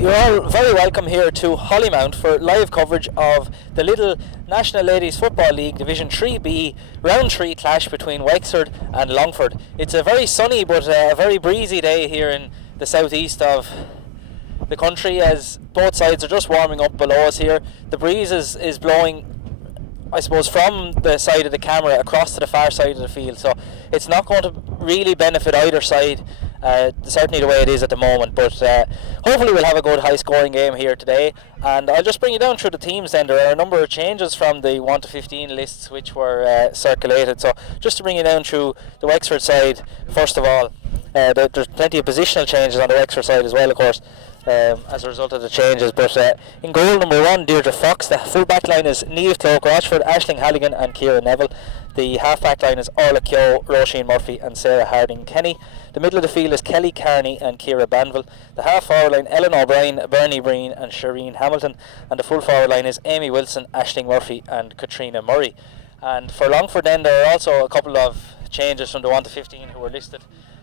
You're all very welcome here to Hollymount for live coverage of the Lidl National Ladies Football League Division 3B Round 3 clash between Wexford and Longford. It's a very sunny but a very breezy day here in the southeast of the country, as both sides are just warming up below us here. The breeze is blowing, I suppose, from the side of the camera across to the far side of the field, so it's not going to really benefit either side, certainly the way it is at the moment, but hopefully we'll have a good high scoring game here today. And I'll just bring you down through the teams then. There are a number of changes from the 1 to 15 lists which were circulated, so just to bring you down through the Wexford side first of all. There's plenty of positional changes on the Wexford side as well, of course, as a result of the changes. But in goal, number 1, Deirdre Fox. The full back line is Niamh Cloak Rochford, Aisling Halligan and Ciara Neville. The half back line is Orla Keogh, Roisin Murphy and Sarah Harding Kenny. The middle of the field is Kelly Carney and Ciara Banville. The half forward line, Ellen O'Brien, Bernie Breen and Shireen Hamilton. And the full forward line is Amy Wilson, Aisling Murphy and Katrina Murray. And for Longford then, there are also a couple of changes from the 1 to 15 who were listed.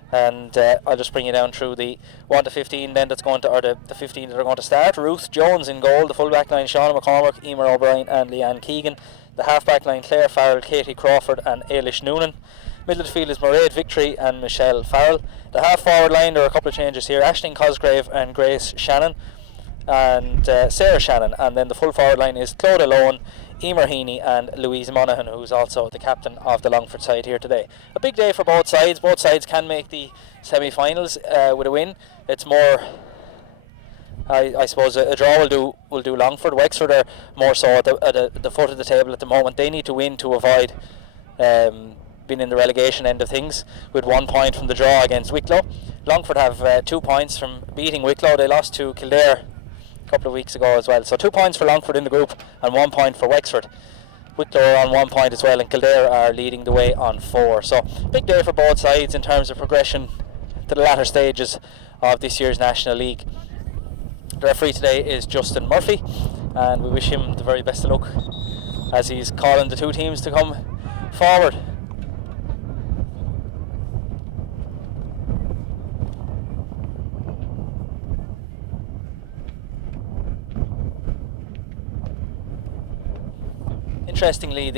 And I'll just bring you down through the 1 to 15 then that's going to, or the 15 that are going to start. Ruth Jones in goal. The full back line, Shauna McCormick, Emer O'Brien and Leanne Keegan. The half back line, Claire Farrell, Katie Crawford and Ailish Noonan. Middle of the field is Mairead Victory and Michelle Farrell. The half forward line, there are a couple of changes here. Aisling Cosgrave and Grace Shannon and Sarah Shannon. And then the full forward line is Claude Alone, Emer Heaney and Louise Monaghan, who's also the captain of the Longford side here today. A big day for both sides. Both sides can make the semi-finals with a win. It's more, I suppose, a draw will do Longford. Wexford are more so at the foot of the table at the moment. They need to win to avoid being in the relegation end of things, with 1 point from the draw against Wicklow. Longford have 2 points from beating Wicklow. They lost to Kildare a couple of weeks ago as well. So 2 points for Longford in the group and 1 point for Wexford. Wicklow are on 1 point as well, and Kildare are leading the way on 4. So big day for both sides in terms of progression to the latter stages of this year's National League. The referee today is Justin Murphy, and we wish him the very best of luck as he's calling the two teams to come forward. Interestingly,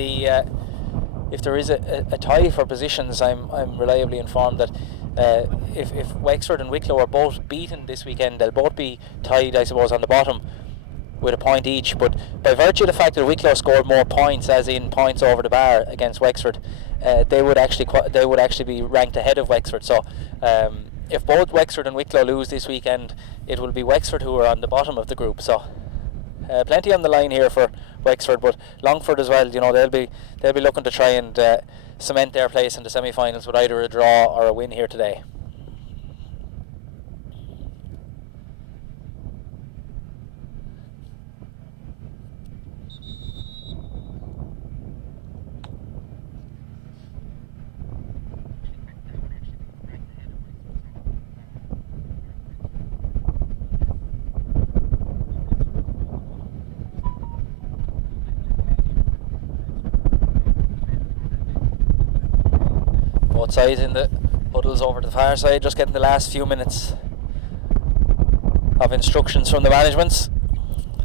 if there is a tie for positions, I'm reliably informed that if Wexford and Wicklow are both beaten this weekend, they'll both be tied, I suppose, on the bottom with a point each. But by virtue of the fact that Wicklow scored more points, as in points over the bar against Wexford, they would actually be ranked ahead of Wexford. So if both Wexford and Wicklow lose this weekend, it will be Wexford who are on the bottom of the group. So plenty on the line here for Wexford, but Longford as well. You know, they'll be looking to try and cement their place in the semi-finals with either a draw or a win here today. Both sides in the huddles over to the far side, just getting the last few minutes of instructions from the managements.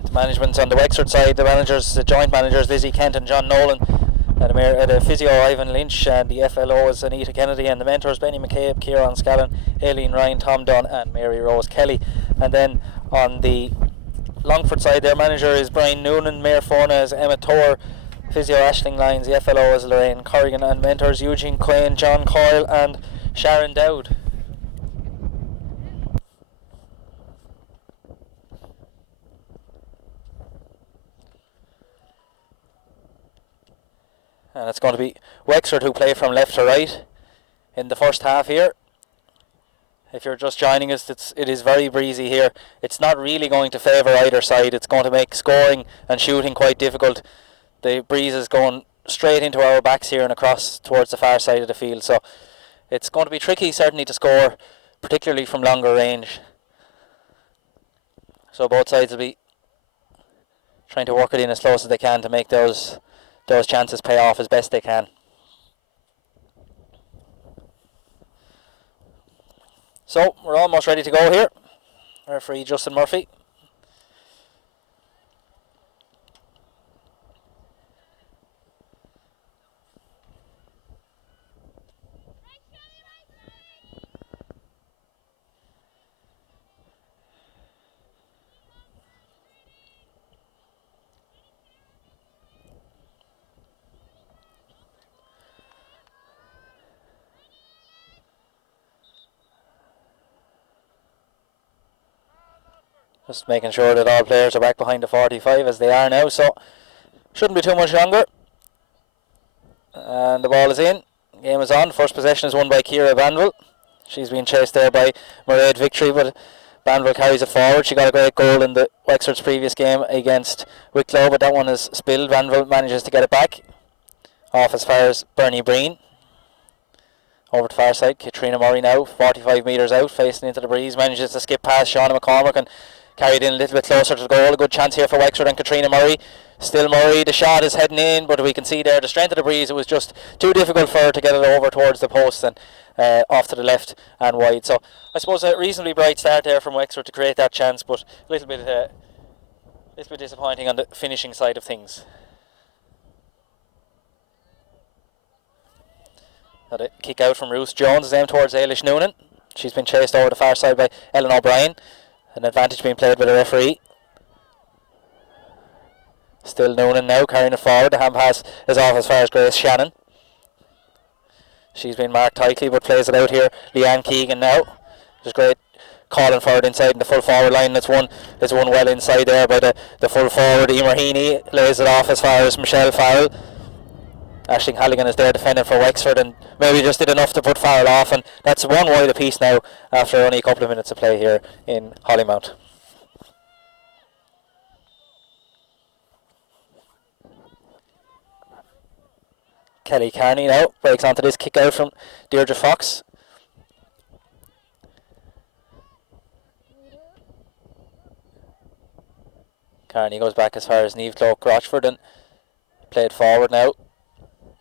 The managements on the Wexford side, the joint managers Lizzie Kent and John Nolan, the physio Ivan Lynch, and the FLO is Anita Kennedy, and the mentors Benny McCabe, Kieran Scallon, Aileen Ryan, Tom Dunn and Mary Rose Kelly. And then on the Longford side, their manager is Brian Noonan, Mayor Fona is Emma Tor, physio Aisling Lyons, the FLO is Lorraine Corrigan, and mentors Eugene Quain, John Coyle and Sharon Dowd. And it's going to be Wexford who play from left to right in the first half here. If you're just joining us, it is very breezy here. It's not really going to favour either side. It's going to make scoring and shooting quite difficult. The breeze is going straight into our backs here and across towards the far side of the field. So it's going to be tricky, certainly, to score, particularly from longer range. So both sides will be trying to work it in as close as they can to make those chances pay off as best they can. So we're almost ready to go here. Referee Justin Murphy Just making sure that all players are back behind the 45 as they are now, so shouldn't be too much longer. And the ball is in. Game is on. First possession is won by Ciara Banville. She's been chased there by Mairead Victory, but Banville carries it forward. She got a great goal in the Wexford's previous game against Wicklow, but that one is spilled. Banville manages to get it back. Off as far as Bernie Breen. Over to far side, Katrina Murray now, 45 metres out, facing into the breeze, manages to skip past Shauna McCormick and carry it in a little bit closer to the goal. A good chance here for Wexford and Katrina Murray. Still Murray, the shot is heading in, but we can see there the strength of the breeze. It was just too difficult for her to get it over towards the post and off to the left and wide. So I suppose a reasonably bright start there from Wexford to create that chance, but a little bit disappointing on the finishing side of things. Got a kick out from Ruth Jones, aimed towards Ailish Noonan. She's been chased over the far side by Ellen O'Brien. An advantage being played by the referee. Still Noonan now carrying it forward. The hand pass is off as far as Grace Shannon. She's been marked tightly but plays it out here. Leanne Keegan now. There's great calling for it inside in the full forward line. It's won well inside there by the full forward. Emer Heaney lays it off as far as Michelle Farrell. Aisling Halligan is there defending for Wexford and maybe just did enough to put Farrell off, and that's one wide apiece now after only a couple of minutes of play here in Hollymount. Kelly Carney now breaks onto this kick out from Deirdre Fox. Carney goes back as far as Niamh Cloak Rochford and played forward now.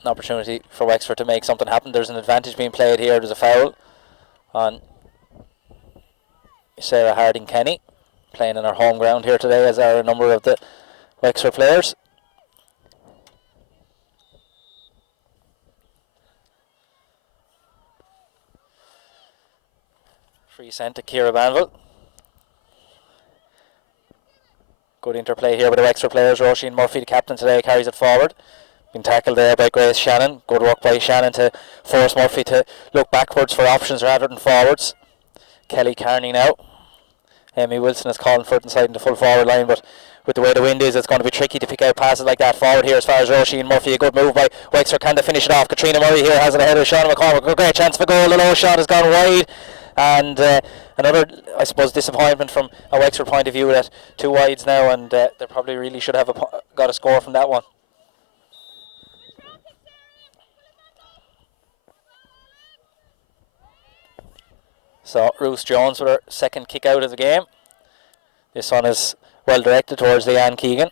An opportunity for Wexford to make something happen. There's an advantage being played here. There's a foul on Sarah Harding Kenny, playing in her home ground here today, as are a number of the Wexford players. Free sent to Ciara Banville. Good interplay here with the Wexford players. Roisin Murphy, the captain today, carries it forward. Been tackled there by Grace Shannon. Good work by Shannon to force Murphy to look backwards for options rather than forwards. Kelly Carney now. Amy Wilson is calling for it inside in the full forward line, but with the way the wind is, it's going to be tricky to pick out passes like that forward here as far as Roisin Murphy. A good move by Wexford. Can they finish it off? Katrina Murray here has it ahead of Shauna McCormick. A great chance for goal. The low shot has gone wide. And another, I suppose, disappointment from a Wexford point of view, that two wides now, and they probably really should have got a score from that one. So Ruth Jones with her second kick out of the game. This one is well directed towards Leanne Keegan.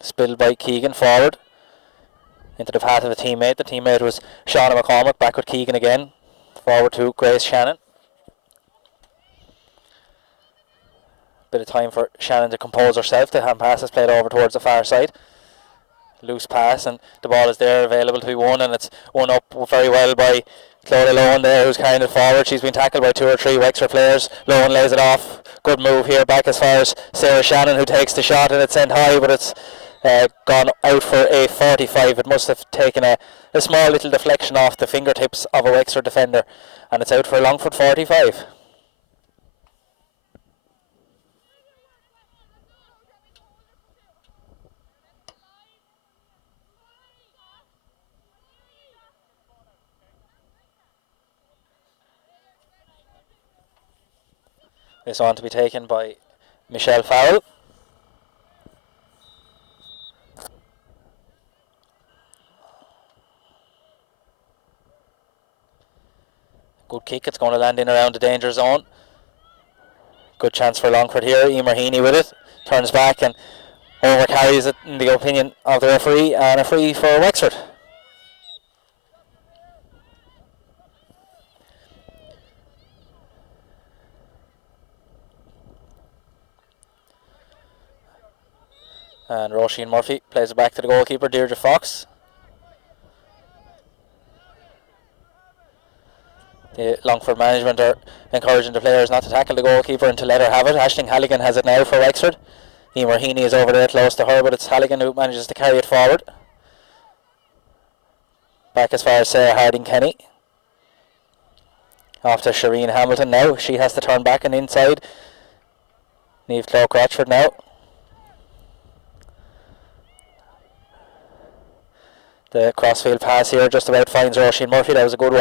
Spilled by Keegan forward into the path of a teammate. The teammate was Shauna McCormick. Back with Keegan again. Forward to Grace Shannon. Bit of time for Shannon to compose herself. The hand pass is played over towards the far side. Loose pass, and the ball is there available to be won, and it's won up very well by Claudia Lohan there, who's carrying it forward. She's been tackled by two or three Wexford players. Lohan lays it off. Good move here back as far as Sarah Shannon, who takes the shot, and it's sent high, but it's gone out for a 45. It must have taken a small little deflection off the fingertips of a Wexford defender, and it's out for a Longford 45. This on to be taken by Michelle Farrell. Good kick, it's going to land in around the danger zone. Good chance for Longford here. Emer Heaney with it. Turns back and over carries it in the opinion of the referee, and a free for Wexford. And Roisin Murphy plays it back to the goalkeeper, Deirdre Fox. The Longford management are encouraging the players not to tackle the goalkeeper and to let her have it. Aisling Halligan has it now for Wexford. Emer Heaney is over there close to her, but it's Halligan who manages to carry it forward. Back as far as Sarah Harding Kenny. Off to Shireen Hamilton now. She has to turn back and inside. Niamh Cloak Rochford now. The crossfield pass here just about finds Roisin Murphy. That was a good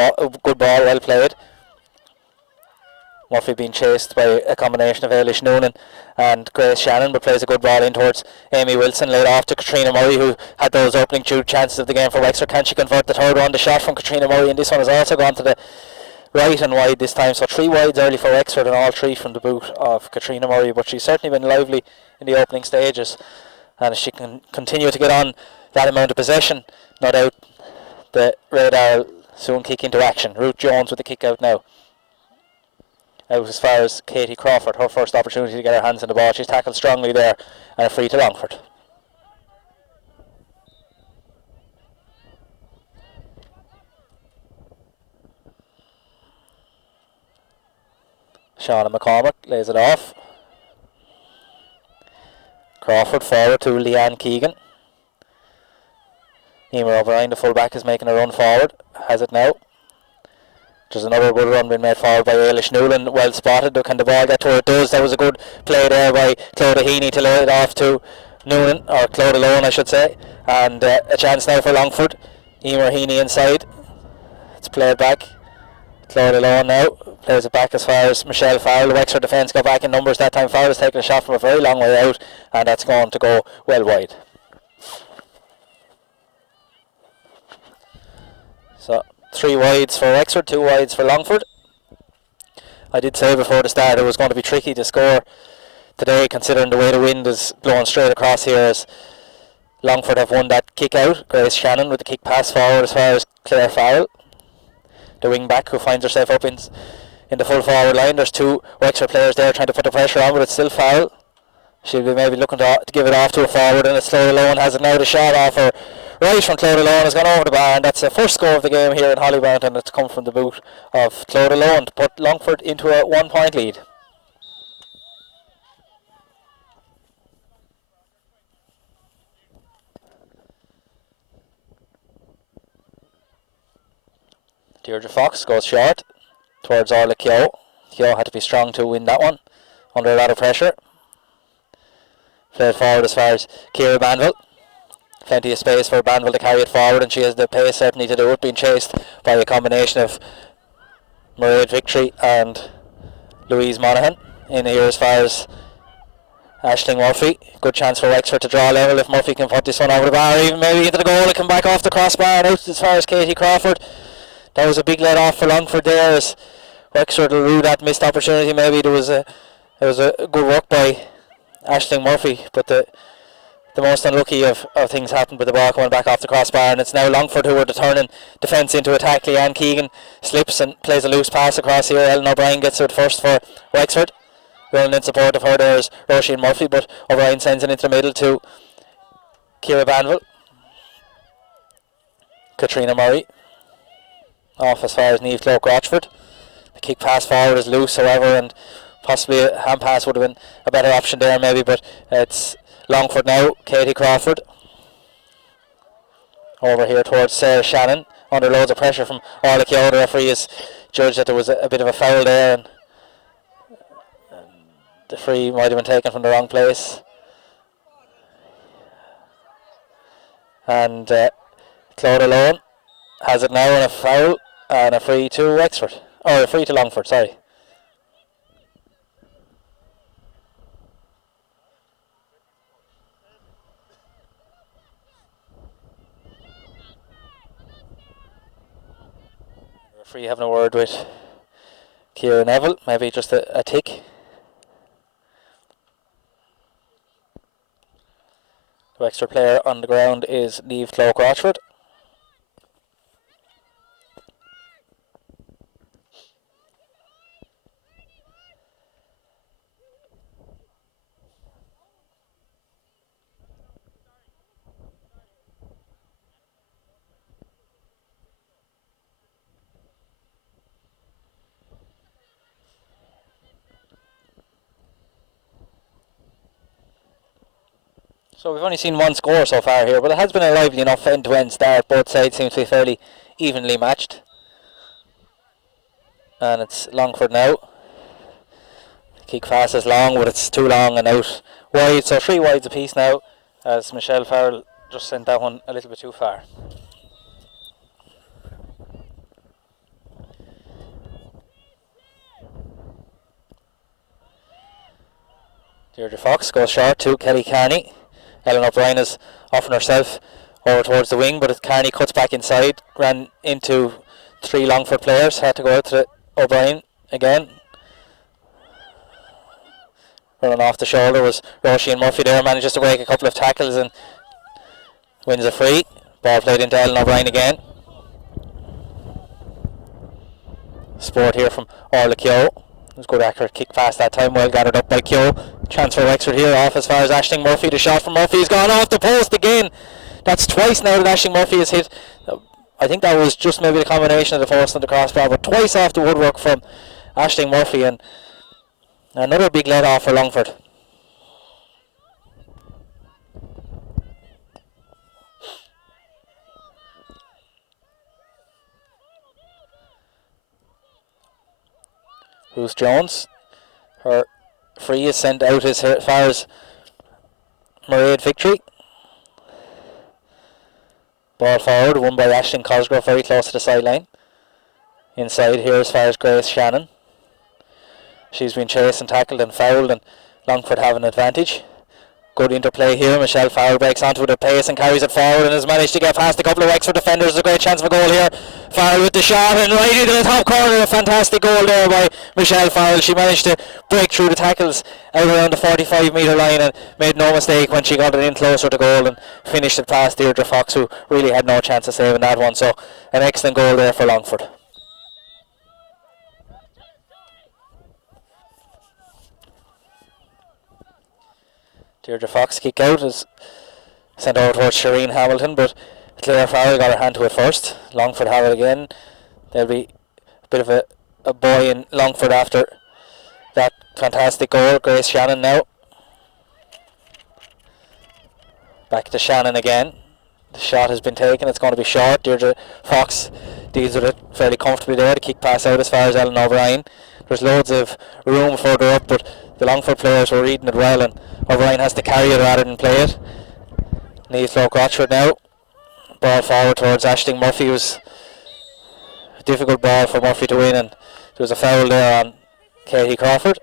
ball, well played. Murphy being chased by a combination of Eilish Noonan and Grace Shannon, but plays a good ball in towards Amy Wilson, laid off to Katrina Murray, who had those opening two chances of the game for Wexford. Can she convert the third one? The shot from Katrina Murray, and this one has also gone to the right and wide this time, so 3 wides early for Wexford and all 3 from the boot of Katrina Murray, but she's certainly been lively in the opening stages, and if she can continue to get on that amount of possession, no doubt the radar will soon kick into action. Ruth Jones with the kick out now. Out as far as Katie Crawford, her first opportunity to get her hands on the ball. She's tackled strongly there, and a free to Longford. Shauna McCormick lays it off. Crawford forward to Leanne Keegan. Emer O'Brien, the fullback, is making a run forward. Has it now. There's another good run being made forward by Eilish Noonan. Well spotted. Can the ball get to where it does? That was a good play there by Clodagh Heaney to lay it off to Noonan, or Clodagh Lohan I should say. And a chance now for Longford. Emer Heaney inside. It's played back. Clodagh Lohan now plays it back as far as Michelle Farrell. The Wexford defence got back in numbers that time. Farrell has taken a shot from a very long way out, and that's going to go well wide. So 3 wides for Wexford, 2 wides for Longford. I did say before the start it was going to be tricky to score today, considering the way the wind is blowing straight across here, as Longford have won that kick out. Grace Shannon with the kick pass forward as far as Claire Farrell, the wing back, who finds herself up in the full forward line. There's 2 Wexford players there trying to put the pressure on, but it's still Farrell. She'll be maybe looking to give it off to a forward, and it's Clodagh Lohan has it now. The shot off her right from Clodagh Lohan has gone over the bar, and that's the first score of the game here in Hollymount, and it's come from the boot of Clodagh Lohan to put Longford into a 1-point lead. Deirdre Fox goes short towards Orla Keogh. Keogh had to be strong to win that one under a lot of pressure. Played forward as far as Ciara Banville. Plenty of space for Banville to carry it forward, and she has the pace certainly to do it, being chased by a combination of Mairead Victory and Louise Monaghan. In here as far as Aisling Murphy. Good chance for Wexford to draw level if Murphy can put this one over the bar, even maybe into the goal. It come back off the crossbar and out as far as Katie Crawford. That was a big let off for Longford there, as Wexford will rue that missed opportunity. Maybe it was a good work by Aisling Murphy, but the most unlucky of things happened with the ball coming back off the crossbar, and it's now Longford who are turning defence into attack. Leanne Keegan slips and plays a loose pass across here. Ellen O'Brien gets it first for Wexford. Running in support of her there is Roisin Murphy, but O'Brien sends it into the middle to Ciara Banville. Katrina Murray off as far as Niamh Cloak Rochford. The kick pass forward is loose, however, and possibly a hand pass would have been a better option there maybe, but it's Longford now. Katie Crawford over here towards Sarah Shannon, under loads of pressure from Orla Keogh. The referee has judged that there was a bit of a foul there, and the free might have been taken from the wrong place, and Clodagh Lohan has it now, and a foul and a free to Wexford, or a free to Longford, sorry. The referee having a word with Ciara Neville, maybe just a tick. The Wexford player on the ground is Niamh Cloak Rochford. So we've only seen one score so far here, but it has been a lively enough end-to-end start. Both sides seem to be fairly evenly matched. And it's Longford now. Kick pass is long, but it's too long and out wide. So 3 wides apiece now, as Michelle Farrell just sent that one a little bit too far. Deirdre Fox goes short to Kelly Carney. Ellen O'Brien is offering herself over towards the wing, but Carney cuts back inside, ran into 3 Longford players, had to go out to O'Brien again. Running off the shoulder was Roisin Murphy there, manages to break a couple of tackles and wins a free. Ball played into Ellen O'Brien again. Sport here from Orla Keogh. It was good accurate kick pass that time, well gathered up by Keogh. Chance for Wexford here, off as far as Aisling Murphy. The shot from Murphy has gone off the post again. That's twice now that Aisling Murphy has hit. I think that was just maybe the combination of the post and the crossbar, but twice off the woodwork from Aisling Murphy, and another big let off for Longford. Ruth Jones, her free is sent out as far as Mairead Victory. Ball forward, won by Aisling Cosgrove, very close to the sideline. Inside here as far as Grace Shannon. She's been chased and tackled and fouled, and Longford have an advantage. Good interplay here. Michelle Farrell breaks onto it at pace and carries it forward and has managed to get past a couple of Wexford defenders. There's a great chance of a goal here. Farrell with the shot and right into the top corner. A fantastic goal there by Michelle Farrell. She managed to break through the tackles out around the 45 metre line and made no mistake when she got it in closer to goal and finished it past Deirdre Fox, who really had no chance of saving that one. So an excellent goal there for Longford. Deirdre Fox kick out is sent over towards Shireen Hamilton, but Claire Farrell got her hand to it first. Longford have it again. There'll be a bit of a boy in Longford after that fantastic goal. Grace Shannon now. Back to Shannon again. The shot has been taken. It's going to be short. Deirdre Fox deals with it fairly comfortably there. The kick pass out as far as Ellen O'Brien. There's loads of room further up, but the Longford players were reading it well, and O'Brien has to carry it rather than play it. Niamh Rochford now. Ball forward towards Aisling Murphy. It was a difficult ball for Murphy to win, and there was a foul there on Katie Crawford.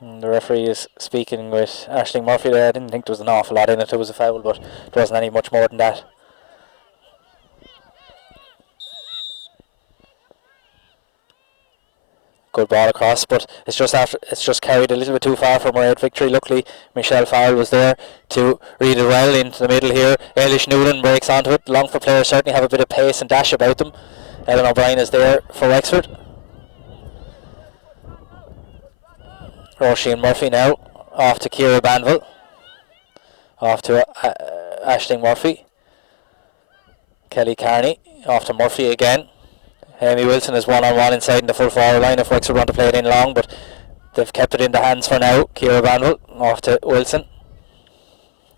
And the referee is speaking with Aisling Murphy there. I didn't think there was an awful lot in it. It was a foul, but there wasn't any much more than that. Good ball across, but it's just carried a little bit too far for Mairead Victory. Luckily, Michelle Farrell was there to read it well into the middle here. Eilish Newland breaks onto it. Longford players certainly have a bit of pace and dash about them. Ellen O'Brien is there for Wexford. Roisin Murphy now, off to Ciara Banville. Off to Aisling Murphy. Kelly Carney, off to Murphy again. Amy Wilson is one-on-one inside in the full forward line if Wexford want to play it in long, but they've kept it in the hands for now. Ciara Banville off to Wilson.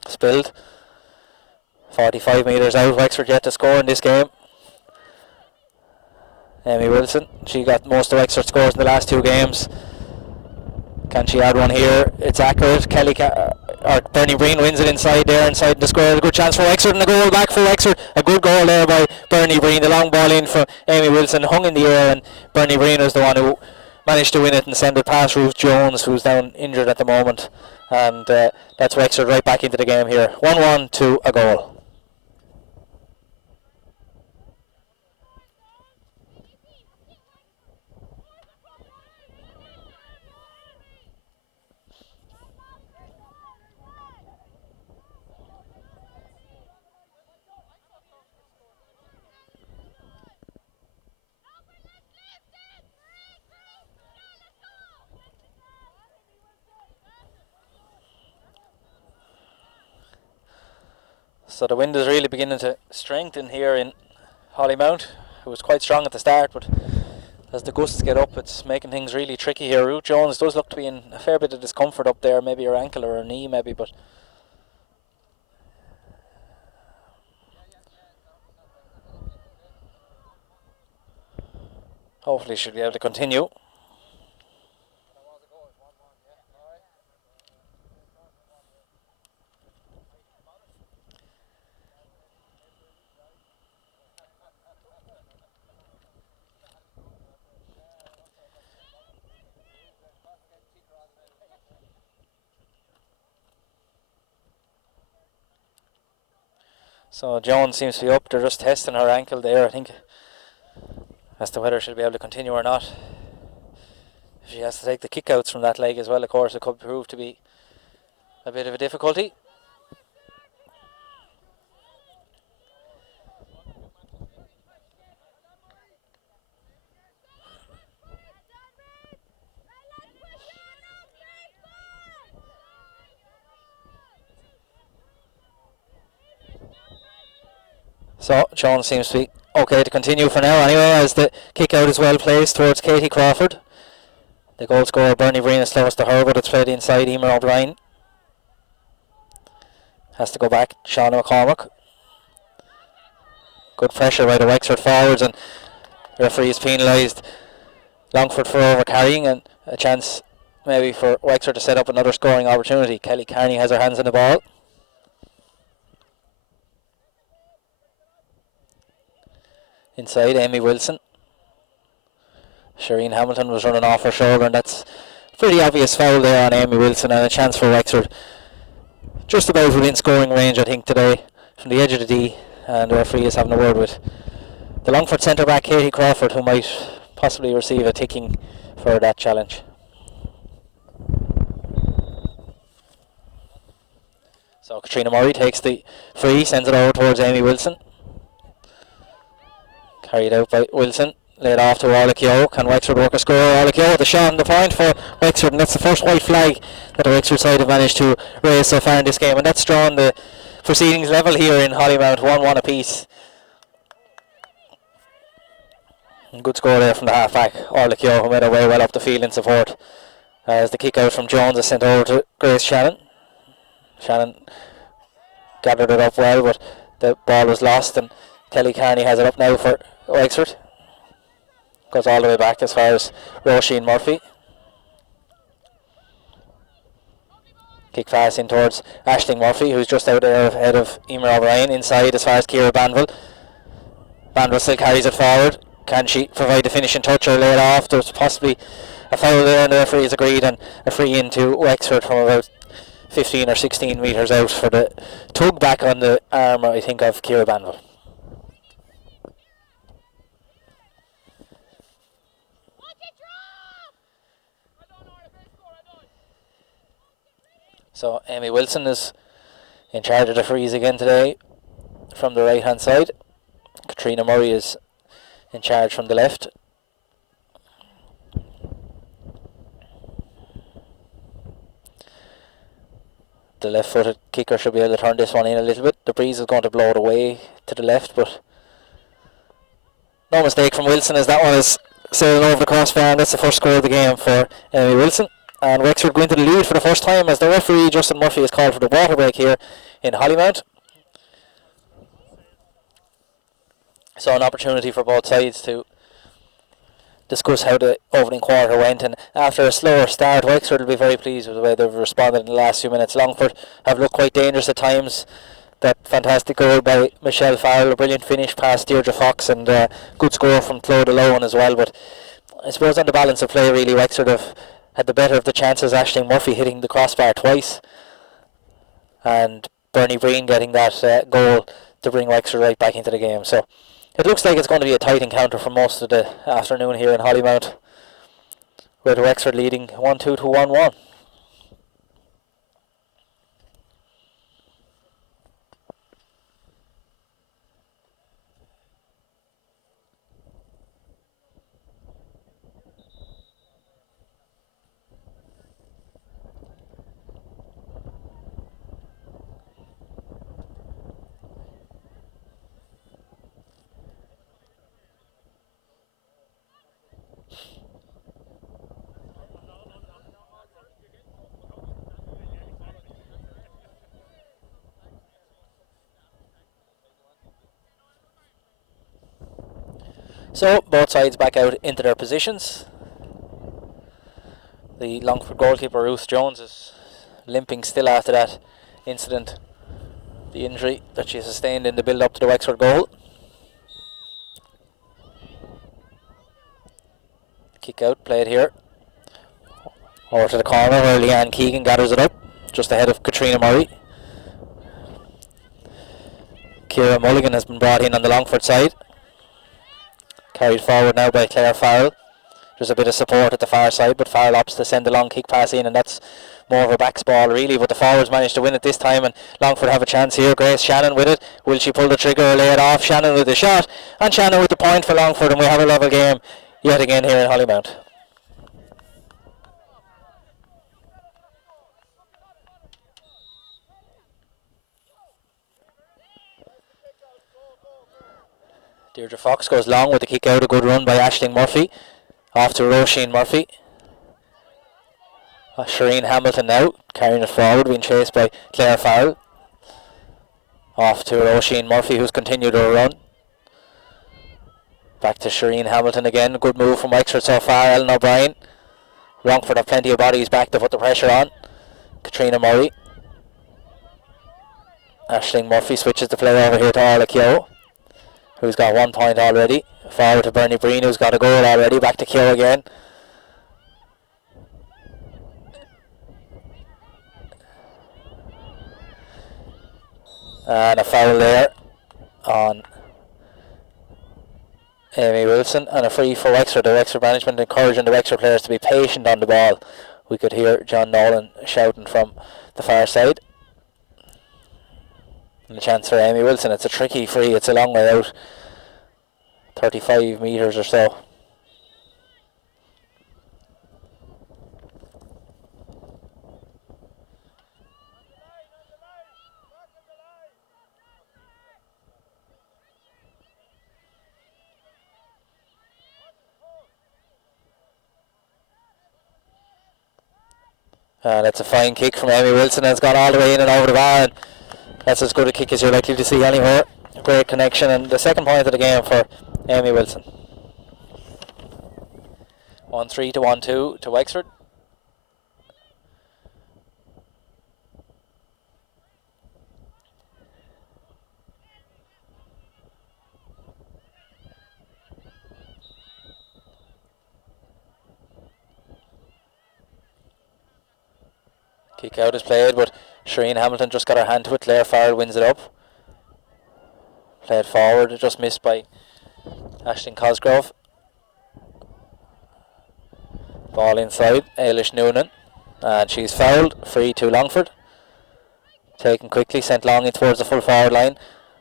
Spilled. 45 metres out. Wexford yet to score in this game. Amy Wilson, she got most of Wexford scores in the last 2 games. Can she add one here? It's accurate. Bernie Breen wins it inside the square. A good chance for Wexford and a goal back for Wexford. A good goal there by Bernie Breen. The long ball in from Amy Wilson hung in the air, and Bernie Breen was the one who managed to win it and send it past Ruth Jones, who's down injured at the moment. And that's Wexford right back into the game here. 1-1 to a goal. So the wind is really beginning to strengthen here in Hollymount. It was quite strong at the start, but as the gusts get up, it's making things really tricky here. Ruth Jones does look to be in a fair bit of discomfort up there, maybe her ankle or her knee maybe, but Hopefully should be able to continue. So Jones seems to be up. They're just testing her ankle there, I think, as to whether she'll be able to continue or not. If she has to take the kickouts from that leg as well, of course, it could prove to be a bit of a difficulty. So Jones seems to be okay to continue for now anyway, as the kick out is well placed towards Katie Crawford. The goal scorer Bernie Breen is close to her, but it's played inside. Emer O'Brien has to go back. Sean McCormick. Good pressure by the Wexford forwards, and the referee is penalised Longford for over carrying, and a chance maybe for Wexford to set up another scoring opportunity. Kelly Carney has her hands on the ball. Inside, Amy Wilson. Shireen Hamilton was running off her shoulder, and that's a pretty obvious foul there on Amy Wilson, and a chance for Wexford just about within scoring range, I think, today from the edge of the D, and the referee is having a word with the Longford centre back Katie Crawford, who might possibly receive a ticking for that challenge. So Katrina Murray takes the free, sends it over towards Amy Wilson. Carried out by Wilson. Laid off to Orla Keogh. Can Wexford work a score? Orla Keogh, the shot on the point for Wexford, and that's the first white flag that the Wexford side have managed to raise so far in this game, and that's drawn the proceedings level here in Hollymount, 1-1 apiece. Good score there from the half-back, Orla Keogh, who made her way well up the field in support, as the kick out from Jones is sent over to Grace Shannon. Shannon gathered it up well, but the ball was lost, and Kelly Carney has it up now for Wexford. Goes all the way back as far as Roisin Murphy. Kick pass in towards Aisling Murphy, who's just out there ahead of Emer O'Brien. Inside as far as Ciara Banville. Banville still carries it forward. Can she provide the finishing touch or lay it off? There's possibly a foul there, and the referee has agreed, and a free into Wexford from about 15 or 16 metres out for the tug back on the arm, I think, of Ciara Banville. So Amy Wilson is in charge of the frees again today from the right hand side. Katrina Murray is in charge from the left. The left footed kicker should be able to turn this one in a little bit. The breeze is going to blow it away to the left, but no mistake from Wilson as that one is sailing over the crossbar, and that's the first score of the game for Amy Wilson. And Wexford go into the lead for the first time as the referee Justin Murphy is called for the water break here in Hollymount. So an opportunity for both sides to discuss how the opening quarter went, and after a slower start, Wexford will be very pleased with the way they've responded in the last few minutes. Longford have looked quite dangerous at times. That fantastic goal by Michelle Farrell, a brilliant finish past Deirdre Fox, and good score from Claude Alone as well. But I suppose on the balance of play, really, Wexford have had the better of the chances. Aisling Murphy hitting the crossbar twice, and Bernie Breen getting that goal to bring Wexford right back into the game. So it looks like it's going to be a tight encounter for most of the afternoon here in Hollymount, with Wexford leading 1-2 to 1-1. So both sides back out into their positions. The Longford goalkeeper Ruth Jones is limping still after that incident, the injury that she sustained in the build up to the Wexford goal. Kick out played here. Over to the corner where Leanne Keegan gathers it up, just ahead of Katrina Murray. Ciara Mulligan has been brought in on the Longford side. Carried forward now by Claire Farrell. There's a bit of support at the far side, but Farrell opts to send a long kick pass in, and that's more of a backs ball really, but the forwards managed to win it this time, and Longford have a chance here. Grace Shannon with it. Will she pull the trigger or lay it off? Shannon with the shot, and Shannon with the point for Longford, and we have a level game yet again here in Hollymount. Deirdre Fox goes long with the kick out. A good run by Aisling Murphy. Off to Roisin Murphy. Shireen Hamilton now carrying it forward, being chased by Claire Farrell. Off to Roisin Murphy, who's continued her run. Back to Shireen Hamilton again. Good move from Wexford so far. Ellen O'Brien. Longford have plenty of bodies back to put the pressure on. Katrina Murray. Aisling Murphy switches the play over here to Orla Keogh, who's got 1 point already. Forward to Bernie Breen, who's got a goal already. Back to Keogh again. And a foul there on Amy Wilson, and a free for Wexford. The Wexford management encouraging the Wexford players to be patient on the ball. We could hear John Nolan shouting from the far side. And a chance for Amy Wilson. It's a tricky free, it's a long way out, 35 metres or so. And it's a fine kick from Amy Wilson, and it's gone all the way in and over the bar, and that's as good a kick as you're likely to see anywhere. Great connection, and the second point of the game for Amy Wilson. 1-3 to 1-2 to Wexford. Kick out is played, but Shireen Hamilton just got her hand to it. Claire Farrell wins it up. Played forward, just missed by Aisling Cosgrove. Ball inside, Ailish Noonan, and she's fouled. Free to Longford. Taken quickly, sent long in towards the full forward line.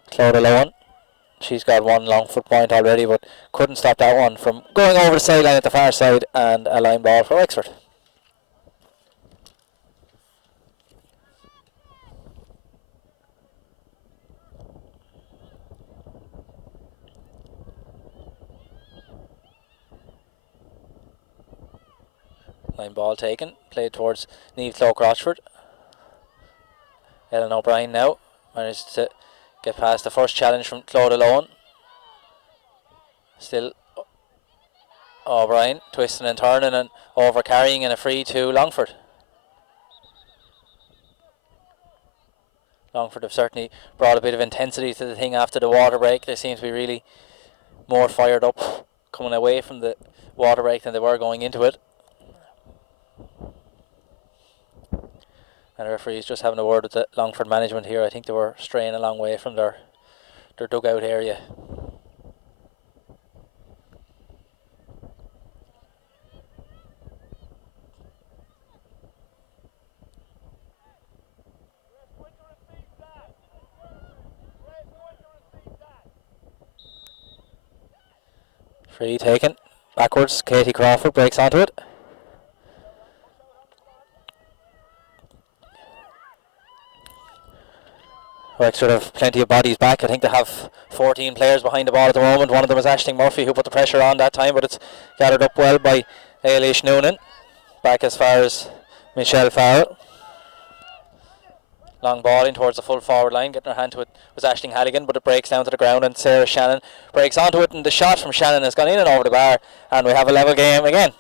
Clodagh Lohan. She's got 1 Longford point already, but couldn't stop that one from going over the sideline at the far side, and a line ball for Wexford. Line ball taken, played towards Niamh Cloak Rochford. Ellen O'Brien now managed to get past the first challenge from Clodagh Lohan. Still O'Brien twisting and turning and over carrying, and a free to Longford. Longford have certainly brought a bit of intensity to the thing after the water break. They seem to be really more fired up coming away from the water break than they were going into it. And the referee's just having a word with the Longford management here. I think they were straying a long way from their dugout area. Free taken. Backwards, Katie Crawford breaks onto it. Wexford have plenty of bodies back. I think they have 14 players behind the ball at the moment. One of them is Aisling Murphy, who put the pressure on that time, but it's gathered up well by Ailish Noonan. Back as far as Michelle Farrell. Long ball in towards the full forward line. Getting her hand to it was Aisling Halligan, but it breaks down to the ground and Sarah Shannon breaks onto it, and the shot from Shannon has gone in and over the bar, and we have a level game again.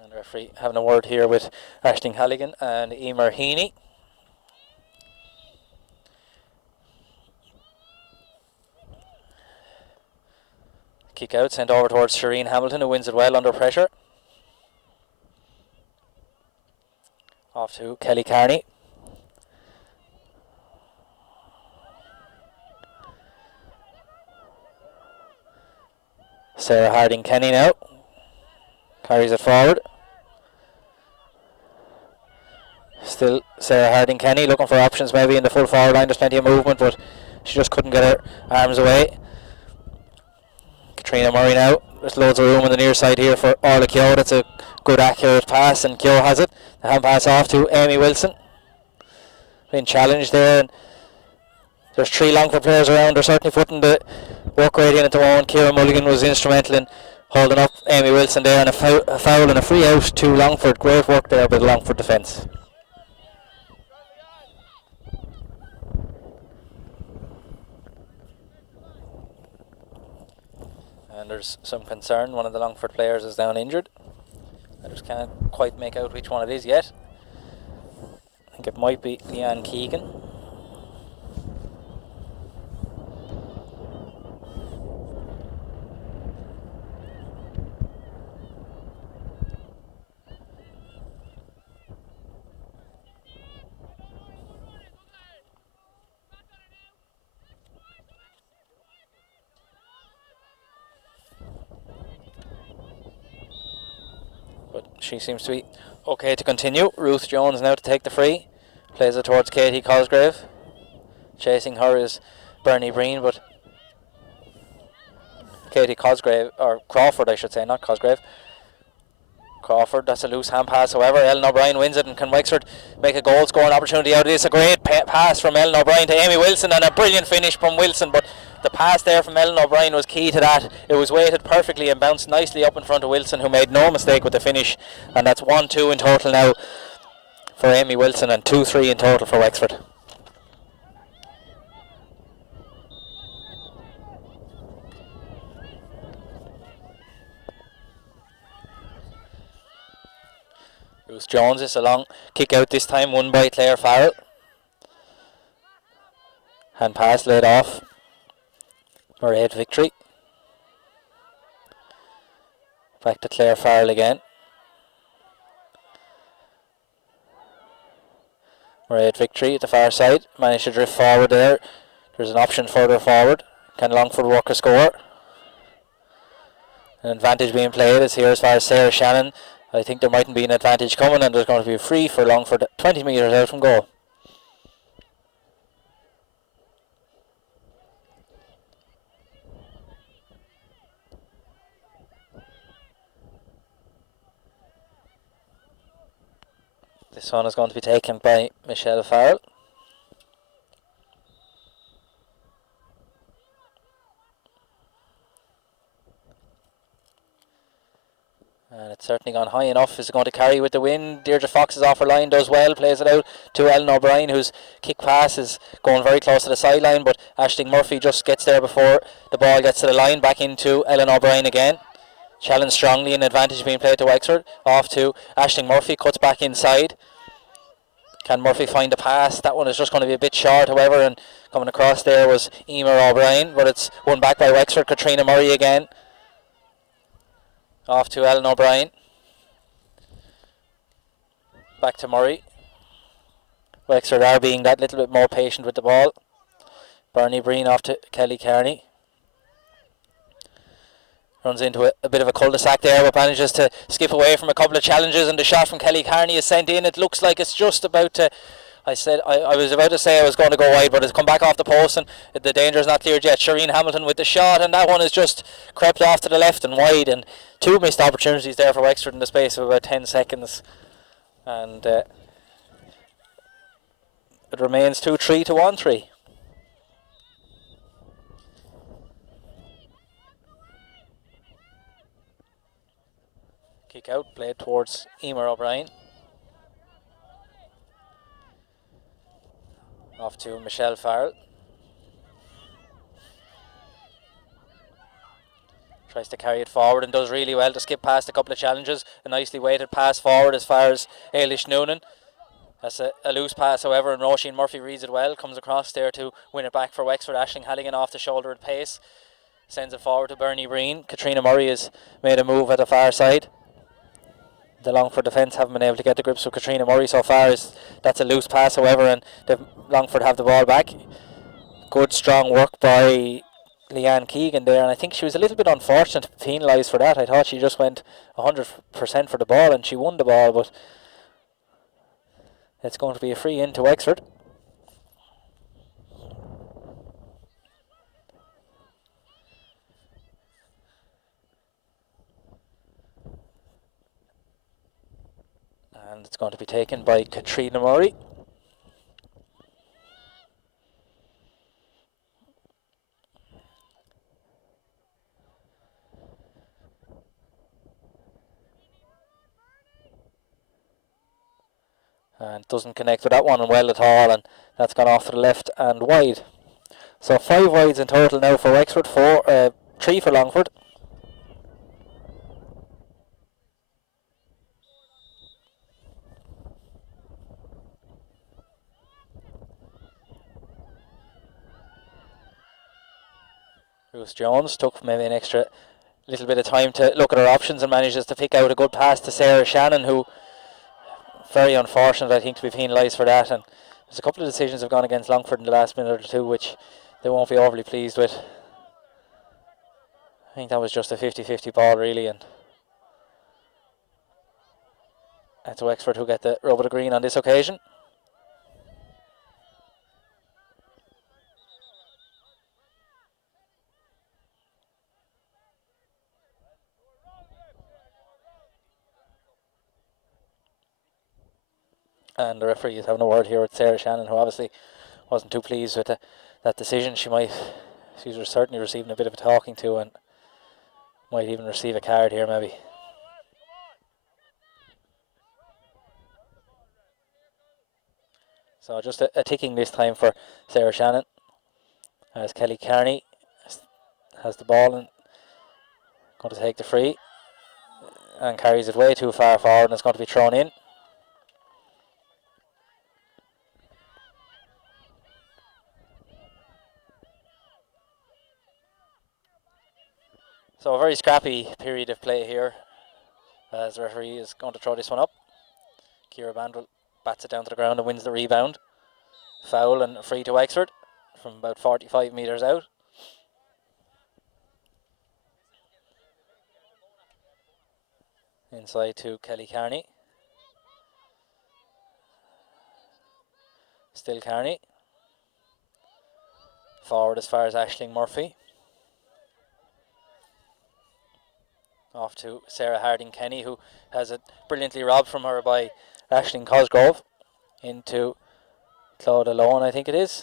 And the referee having a word here with Aisling Halligan and Emer Heaney. Kick out, sent over towards Shireen Hamilton, who wins it well under pressure. Off to Kelly Carney. Sarah Harding Kenny now. Carries it forward. Still Sarah Harding Kenny looking for options maybe in the full forward line. There's plenty of movement, but she just couldn't get her arms away. Katrina Murray now. There's loads of room on the near side here for Orla Keogh. That's a good accurate pass, and Keogh has it. The hand pass off to Amy Wilson. Being challenged there, and there's 3 Longford players around. They're certainly putting the work rate in at the moment. Ciara Mulligan was instrumental in holding up Amy Wilson there, and a foul and a free out to Longford. Great work there by the Longford defence. And there's some concern. One of the Longford players is down injured. I just can't quite make out which one it is yet. I think it might be Leanne Keegan. But she seems to be okay to continue. Ruth Jones now to take the free. Plays it towards Katie Cosgrave. Chasing her is Bernie Breen, but Katie Cosgrave, or Crawford I should say, not Cosgrave. Crawford, that's a loose hand pass. However, Ellen O'Brien wins it, and can Wexford make a goal scoring opportunity out of this? A great pass from Ellen O'Brien to Amy Wilson, and a brilliant finish from Wilson, but the pass there from Ellen O'Brien was key to that. It was weighted perfectly and bounced nicely up in front of Wilson, who made no mistake with the finish, and that's 1-2 in total now for Amy Wilson and 2-3 in total for Wexford. Bruce Jones is a long kick out this time, won by Claire Farrell. Hand pass laid off. Mairead Victory. Back to Claire Farrell again. Mairead Victory at the far side. Managed to drift forward there. There's an option further forward. Can Longford work a score? An advantage being played is here as far as Sarah Shannon. I think there mightn't be an advantage coming, and there's going to be a free for Longford 20 metres out from goal. This one is going to be taken by Michelle Farrell. And it's certainly gone high enough. Is it going to carry with the wind? Deirdre Fox is off her line, does well, plays it out to Ellen O'Brien, whose kick pass is going very close to the sideline, but Aisling Murphy just gets there before the ball gets to the line. Back into Ellen O'Brien again. Challenged strongly, an advantage being played to Wexford. Off to Aisling Murphy, cuts back inside. Can Murphy find a pass? That one is just going to be a bit short, however, and coming across there was Emer O'Brien, but it's won back by Wexford. Katrina Murray again. Off to Ellen O'Brien. Back to Murray. Wexford are being that little bit more patient with the ball. Bernie Breen off to Kelly Carney. Runs into a bit of a cul-de-sac there, but manages to skip away from a couple of challenges, and the shot from Kelly Carney is sent in. It looks like it's just about to... I was about to say I was going to go wide, but it's come back off the post, and the danger is not cleared yet. Shireen Hamilton with the shot, and that one is just crept off to the left and wide, and 2 missed opportunities there for Wexford in the space of about 10 seconds. And it remains 2-3 to 1-3. Kick out, played towards Emer O'Brien. Off to Michelle Farrell. Tries to carry it forward and does really well to skip past a couple of challenges. A nicely weighted pass forward as far as Ailish Noonan. That's a loose pass, however, and Roisin Murphy reads it well. Comes across there to win it back for Wexford. Aisling Halligan off the shoulder at pace. Sends it forward to Bernie Breen. Katrina Murray has made a move at the far side. The Longford defence haven't been able to get the grips with Katrina Murray so far. That's a loose pass, however, and Longford have the ball back. Good strong work by Leanne Keegan there, and I think she was a little bit unfortunate, penalised for that. I thought she just went 100% for the ball and she won the ball, but it's going to be a free in to Wexford. And it's going to be taken by Katrina Murray. And doesn't connect with that one well at all, and that's gone off to the left and wide. So 5 wides in total now for Wexford, 3 for Longford. Bruce Jones took maybe an extra little bit of time to look at her options and manages to pick out a good pass to Sarah Shannon, who, very unfortunate, I think, to be penalised for that. And there's a couple of decisions have gone against Longford in the last minute or two, which they won't be overly pleased with. I think that was just a 50-50 ball, really, and that's Wexford who get the rub of the green on this occasion. And the referee is having a word here with Sarah Shannon, who obviously wasn't too pleased with that decision. She's certainly receiving a bit of a talking to, and might even receive a card here maybe. So just a ticking this time for Sarah Shannon, as Kelly Carney has the ball and going to take the free and carries it way too far forward, and it's going to be thrown in. So a very scrappy period of play here, as the referee is going to throw this one up. Ciara Bandrell bats it down to the ground and wins the rebound. Foul and free to Wexford from about 45 metres out. Inside to Kelly Carney. Still Carney. Forward as far as Aisling Murphy. Off to Sarah Harding Kenny, who has it brilliantly robbed from her by Aisling Cosgrove. Into Claude Alone, I think it is,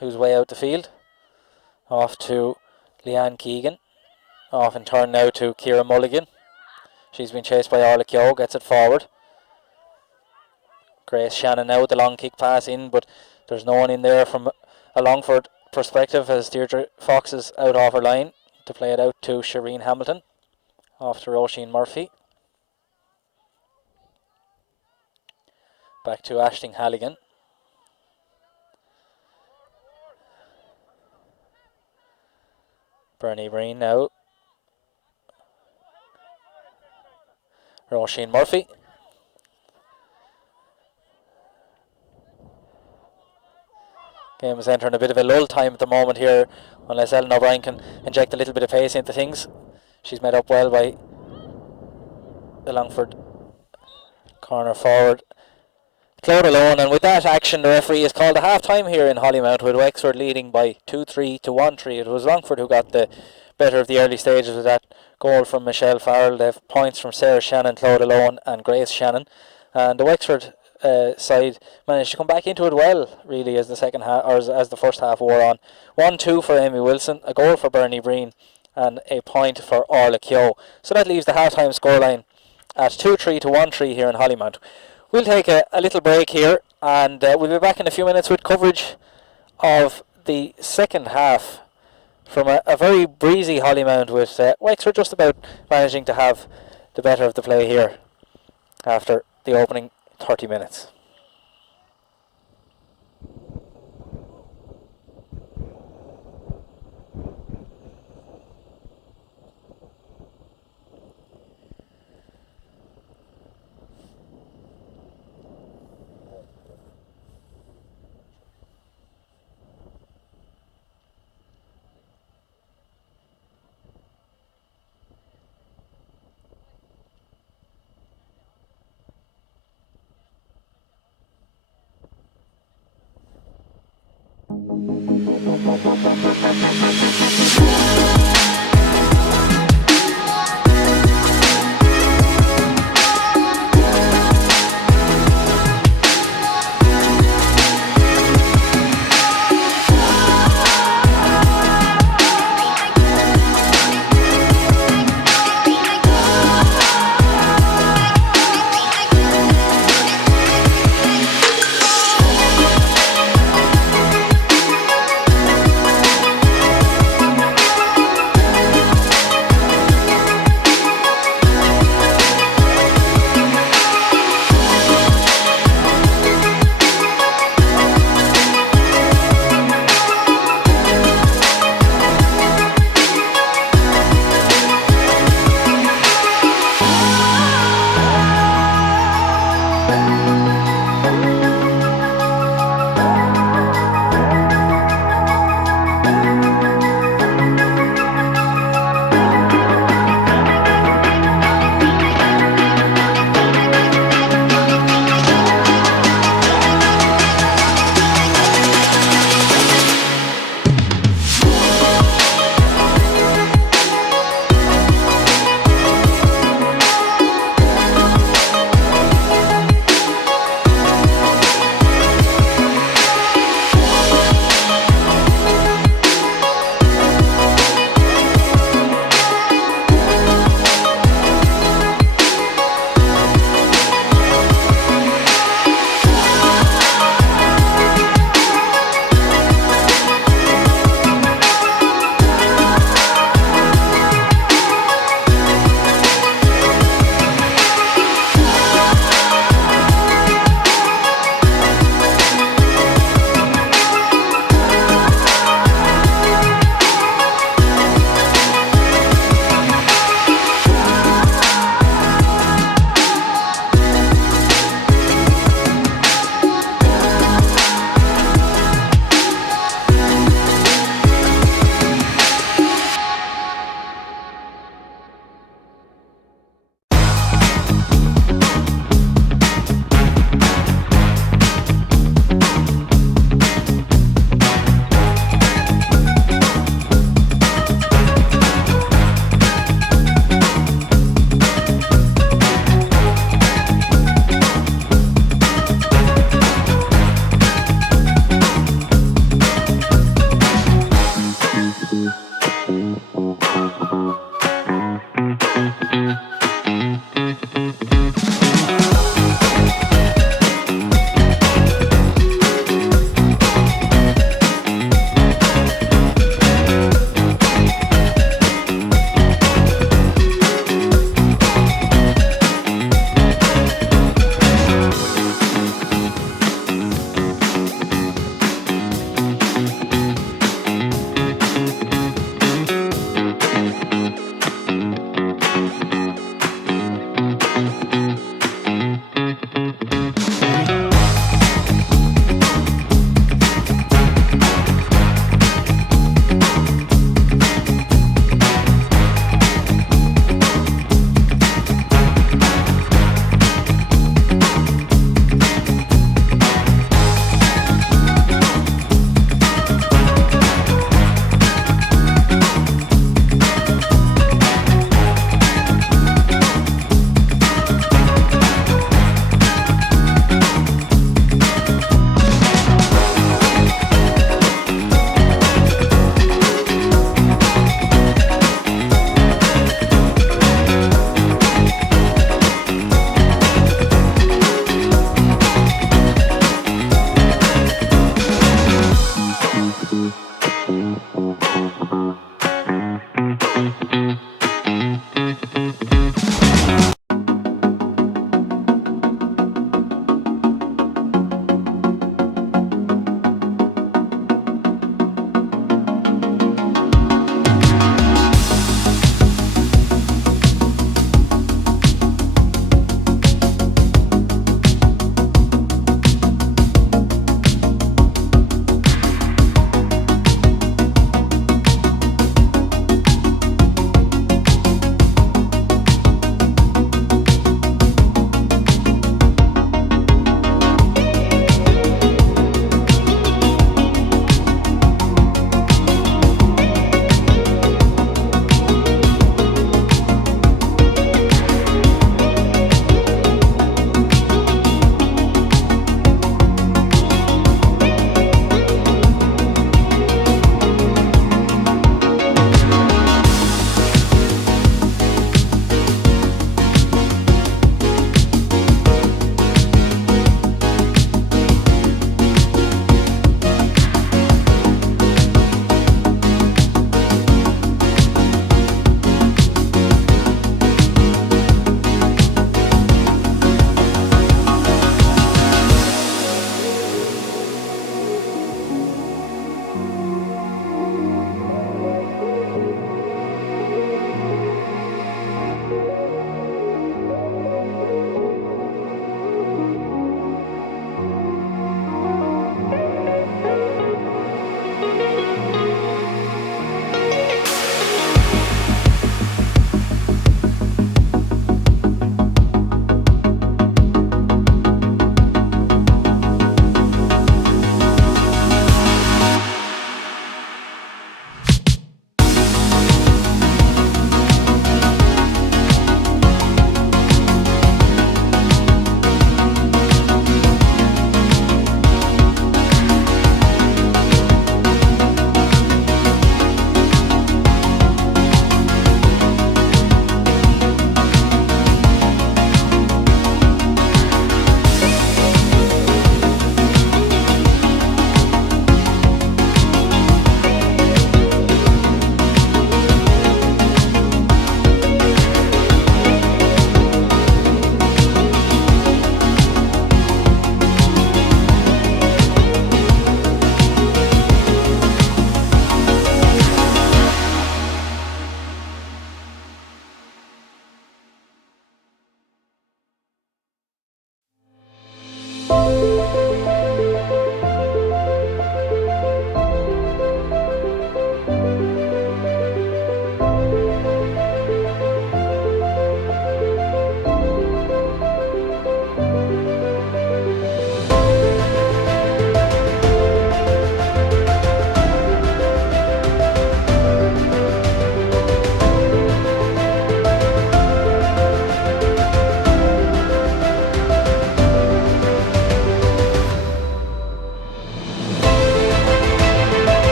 who's way out the field. Off to Leanne Keegan. Off in turn now to Ciara Mulligan. She's been chased by Orla Keogh, gets it forward. Grace Shannon now with the long kick pass in, but there's no one in there from a Longford perspective, as Deirdre Fox is out off her line to play it out to Shireen Hamilton. Off to Roisin Murphy. Back to Aisling Halligan. Bernie Breen now. Roisin Murphy. Game is entering a bit of a lull time at the moment here, unless Ellen O'Brien can inject a little bit of pace into things. She's made up well by the Longford corner forward, Claude Alone, and with that action the referee has called a half time here in Hollymount, with Wexford leading by 2-3 to 1-3. It was Longford who got the better of the early stages with that goal from Michelle Farrell. They have points from Sarah Shannon, Claude Alone and Grace Shannon, and the Wexford side managed to come back into it well, really, as the second half, or as the first half wore on. 1-2 for Amy Wilson, a goal for Bernie Breen and a point for Orla Keogh. So that leaves the half-time scoreline at 2-3 to 1-3 here in Hollymount. We'll take a little break here, and we'll be back in a few minutes with coverage of the second half from a very breezy Hollymount, with Wexford just about managing to have the better of the play here after the opening 30 minutes.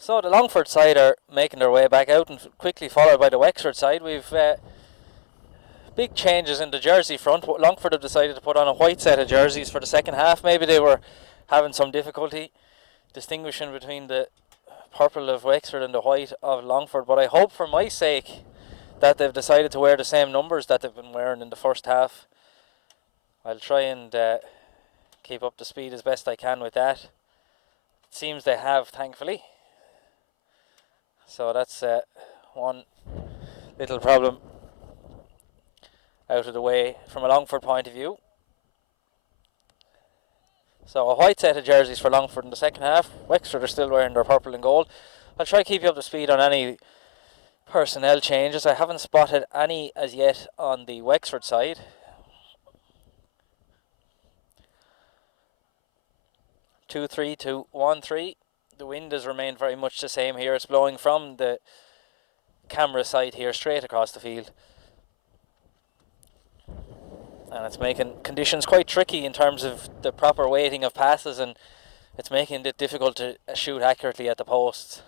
So the Longford side are making their way back out and quickly followed by the Wexford side. We've big changes in the jersey front. Longford have decided to put on a white set of jerseys for the second half. Maybe they were having some difficulty distinguishing between the purple of Wexford and the white of Longford, but I hope for my sake that they've decided to wear the same numbers that they've been wearing in the first half. I'll try and keep up the speed as best I can with that. It seems they have, thankfully. So that's one little problem out of the way from a Longford point of view. So a white set of jerseys for Longford in the second half. Wexford are still wearing their purple and gold. I'll try to keep you up to speed on any personnel changes. I haven't spotted any as yet on the Wexford side. Two, 3, 2, 1, 3. The wind has remained very much the same here. It's blowing from the camera side here straight across the field. And it's making conditions quite tricky in terms of the proper weighting of passes, and it's making it difficult to shoot accurately at the posts.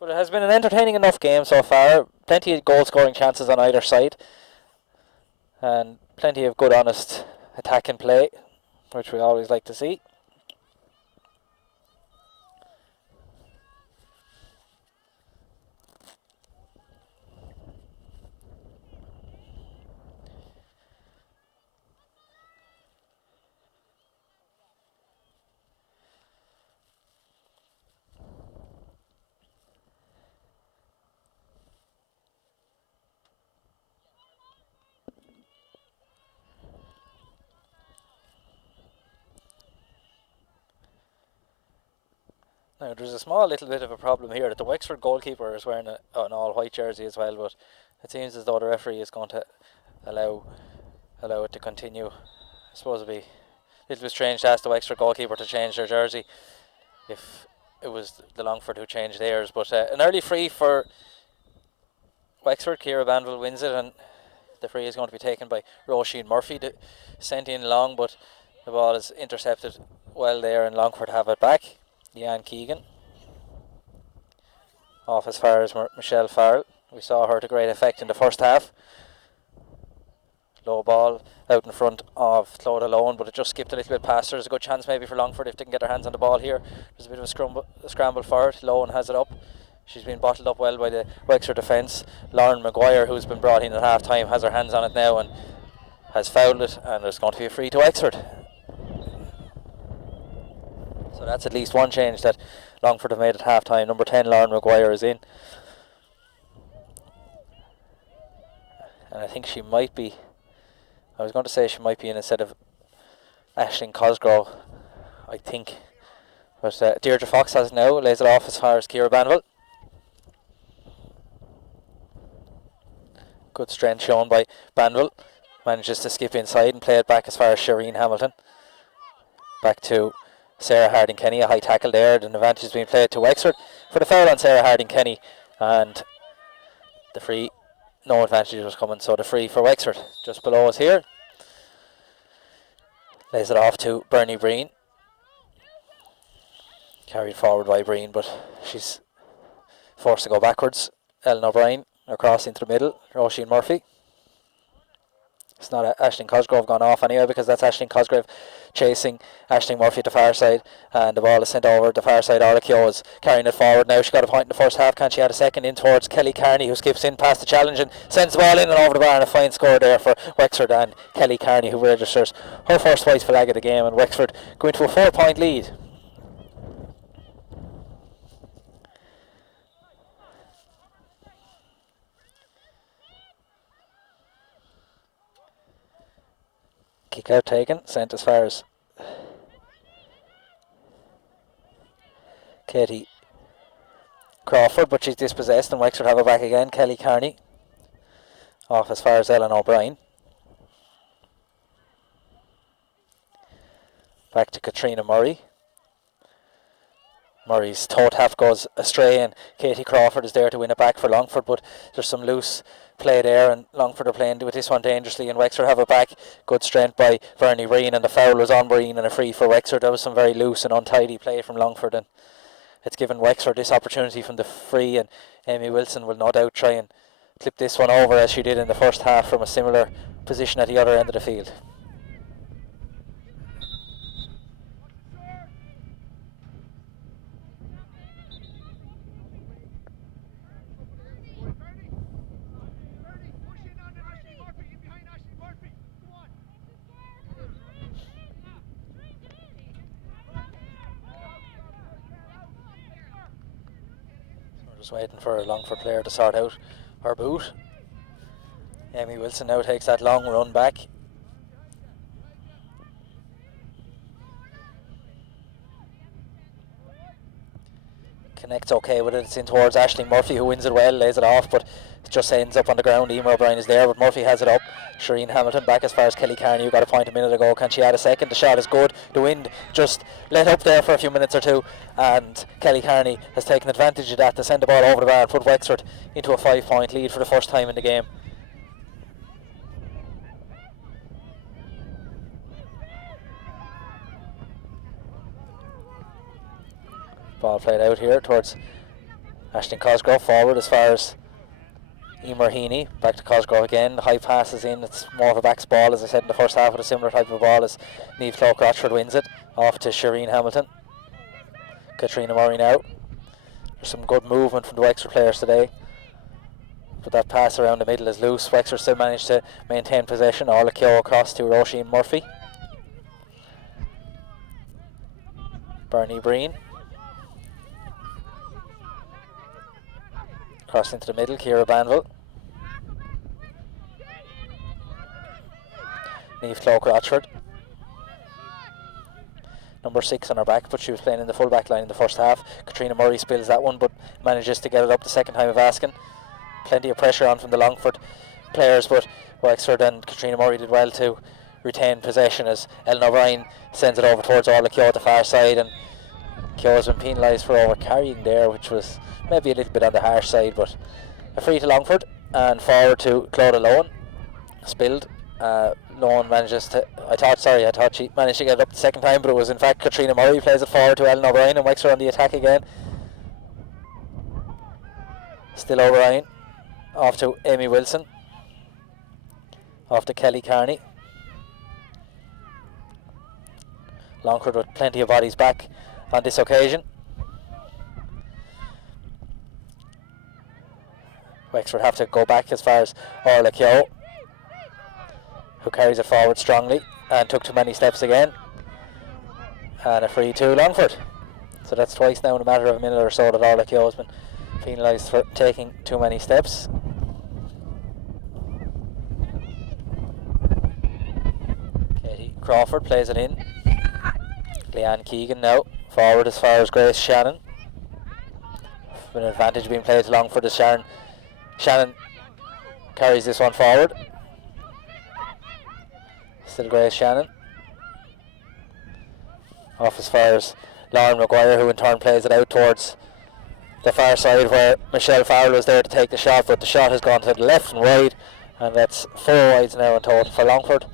But it has been an entertaining enough game so far. Plenty of goal scoring chances on either side, and plenty of good honest attacking play, which we always like to see. Now there's a small little bit of a problem here that the Wexford goalkeeper is wearing an all white jersey as well, but it seems as though the referee is going to allow it to continue. I suppose it'd be a little bit strange to ask the Wexford goalkeeper to change their jersey if it was the Longford who changed theirs. But an early free for Wexford. Ciara Banville wins it, and the free is going to be taken by Roisin Murphy. Sent in long, but the ball is intercepted well there, and Longford have it back. Leanne Keegan off as far as Michelle Farrell. We saw her to great effect in the first half. Low ball out in front of Clodagh Lohan, but it just skipped a little bit past her. There's a good chance maybe for Longford if they can get their hands on the ball here. There's a bit of a scramble for it. Lohan has it up. She's been bottled up well by the Wexford defence. Lauren Maguire, who's been brought in at half time, has her hands on it now and has fouled it, and there's going to be a free to Wexford. So that's at least one change that Longford have made at half time. Number 10, Lauren Maguire, is in. And I think she might be, I was going to say she might be in instead of Aisling Cosgrove, I think. But Deirdre Fox has it now, lays it off as far as Ciara Banville. Good strength shown by Banville. Manages to skip inside and play it back as far as Shireen Hamilton. Back to Sarah Harding-Kenny, a high tackle there. The advantage is being played to Wexford for the foul on Sarah Harding-Kenny, and the free, no advantage was coming, so the free for Wexford just below us here. Lays it off to Bernie Breen. Carried forward by Breen, but she's forced to go backwards. Ellen O'Brien across into the middle. Roisin Murphy. It's not Aisling Cosgrove gone off anyway, because that's Aisling Cosgrove chasing Aisling Murphy at the far side, and the ball is sent over the far side. Orla Keogh is carrying it forward now. She got a point in the first half. Can she add a second? In towards Kelly Carney, who skips in past the challenge and sends the ball in and over the bar, and a fine score there for Wexford and Kelly Carney, who registers her first white flag of the game, and Wexford go into a 4-point lead. Kick out taken, sent as far as Katie Crawford, but she's dispossessed, and Wexford have it back again. Kelly Carney off as far as Ellen O'Brien. Back to Katrina Murray. Murray's toe tap goes astray, and Katie Crawford is there to win it back for Longford, but there's some loose play there, and Longford are playing with this one dangerously, and Wexford have it back. Good strength by Bernie Breen, and the foul was on Breen and a free for Wexford. That was some very loose and untidy play from Longford, and it's given Wexford this opportunity from the free, and Amy Wilson will no doubt try and clip this one over as she did in the first half from a similar position at the other end of the field. Just waiting for a Longford player to sort out her boot. Amy Wilson now takes that long run back. Connects okay with it. It's in towards Aisling Murphy, who wins it well, lays it off, but it just ends up on the ground. Emer O'Brien is there, but Murphy has it up. Shireen Hamilton back as far as Kelly Carney, who got a point a minute ago. Can she add a second? The shot is good. The wind just let up there for a few minutes or two, and Kelly Carney has taken advantage of that to send the ball over the bar and put Wexford into a 5-point lead for the first time in the game. Ball played out here towards Aisling Cosgrove, forward as far as Emer Heaney, back to Cosgrove again. The high pass is in. It's more of a backs ball, as I said in the first half, with a similar type of ball as Niamh Cloke Rochford wins it off to Shireen Hamilton. Katrina Murray now. There's some good movement from the Wexford players today, but that pass around the middle is loose. Wexford still managed to maintain possession. Orla Keogh across to Roisin Murphy. Bernie Breen cross into the middle. Ciara Banville. Niamh Cloke Rochford, number 6 on her back, but she was playing in the full back line in the first half. Katrina Murray spills that one, but manages to get it up the second time of asking. Plenty of pressure on from the Longford players, but Wexford and Katrina Murray did well to retain possession as Ellen O'Brien sends it over towards Orla Keogh at the far side, and Keogh has been penalised for over carrying there, which was maybe a little bit on the harsh side, but a free to Longford and forward to Clodagh Lohan. Spilled. Lohan manages to, I thought she managed to get it up the second time, but it was in fact Katrina Murray plays it forward to Ellen O'Brien, and Wexford on the attack again. Still O'Brien, off to Amy Wilson, off to Kelly Carney. Longford with plenty of bodies back on this occasion. Wexford have to go back as far as Orla Keogh, who carries it forward strongly and took too many steps again. And a free to Longford. So that's twice now in a matter of a minute or so that Orla Keogh has been penalised for taking too many steps. Katie Crawford plays it in. Leanne Keegan now forward as far as Grace Shannon. With an advantage being played to Longford as Shannon carries this one forward. Still Grace Shannon. Off as far as Lauren Maguire, who in turn plays it out towards the far side where Michelle Farrell was there to take the shot, but the shot has gone to the left and wide, and that's 4 wides now in total for Longford.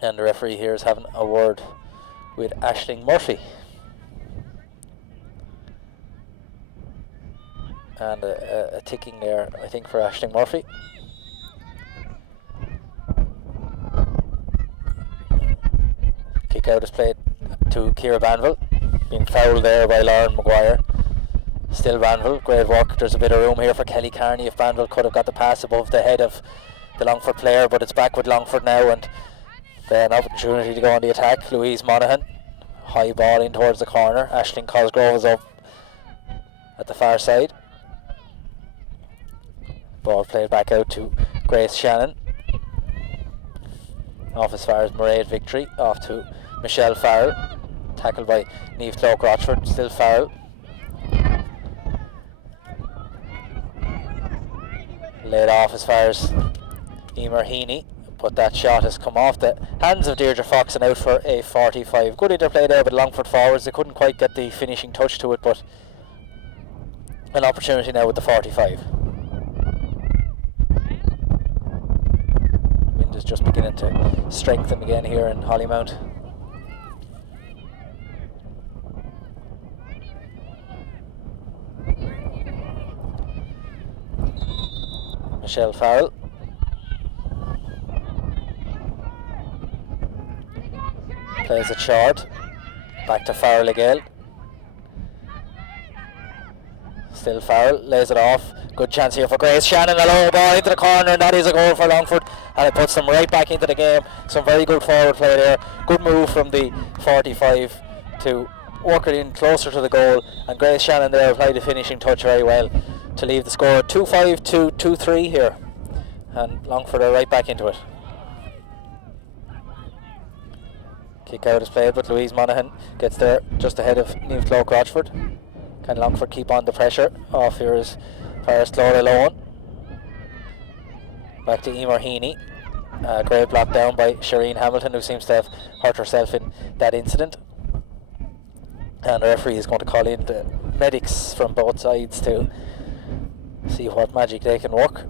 And the referee here is having a word with Aisling Murphy. And a ticking there, I think, for Aisling Murphy. Kick out is played to Ciara Banville, being fouled there by Lauren Maguire. Still Banville, great work. There's a bit of room here for Kelly Carney if Banville could have got the pass above the head of the Longford player, but it's back with Longford now, and then an opportunity to go on the attack. Louise Monaghan, high ball in towards the corner. Aisling Cosgrove is up at the far side. Ball played back out to Grace Shannon. Off as far as Mairead Victory, off to Michelle Farrell. Tackled by Niamh Cloke Rochford, still Farrell. Laid off as far as Emer Heaney. but that shot has come off the hands of Deirdre Fox and out for a 45. Good interplay there with Longford forwards. They couldn't quite get the finishing touch to it, but an opportunity now with the 45. Wind is just beginning to strengthen again here in Hollymount. Michelle Farrell. Plays it short. Back to Farrell again. Still Farrell. Lays it off. Good chance here for Grace Shannon. A low ball into the corner, and that is a goal for Longford. And it puts them right back into the game. Some very good forward play there. Good move from the 45 to work it in closer to the goal. And Grace Shannon there applied the finishing touch very well to leave the score 2-5 to 2-3 here. And Longford are right back into it. Kick out is played, but Louise Monaghan gets there just ahead of Niamh Clough Rochford. Can Longford keep on the pressure? Off here is Paris Laura Lohan. Back to Emer Heaney. Great block down by Shireen Hamilton, who seems to have hurt herself in that incident. And the referee is going to call in the medics from both sides to see what magic they can work.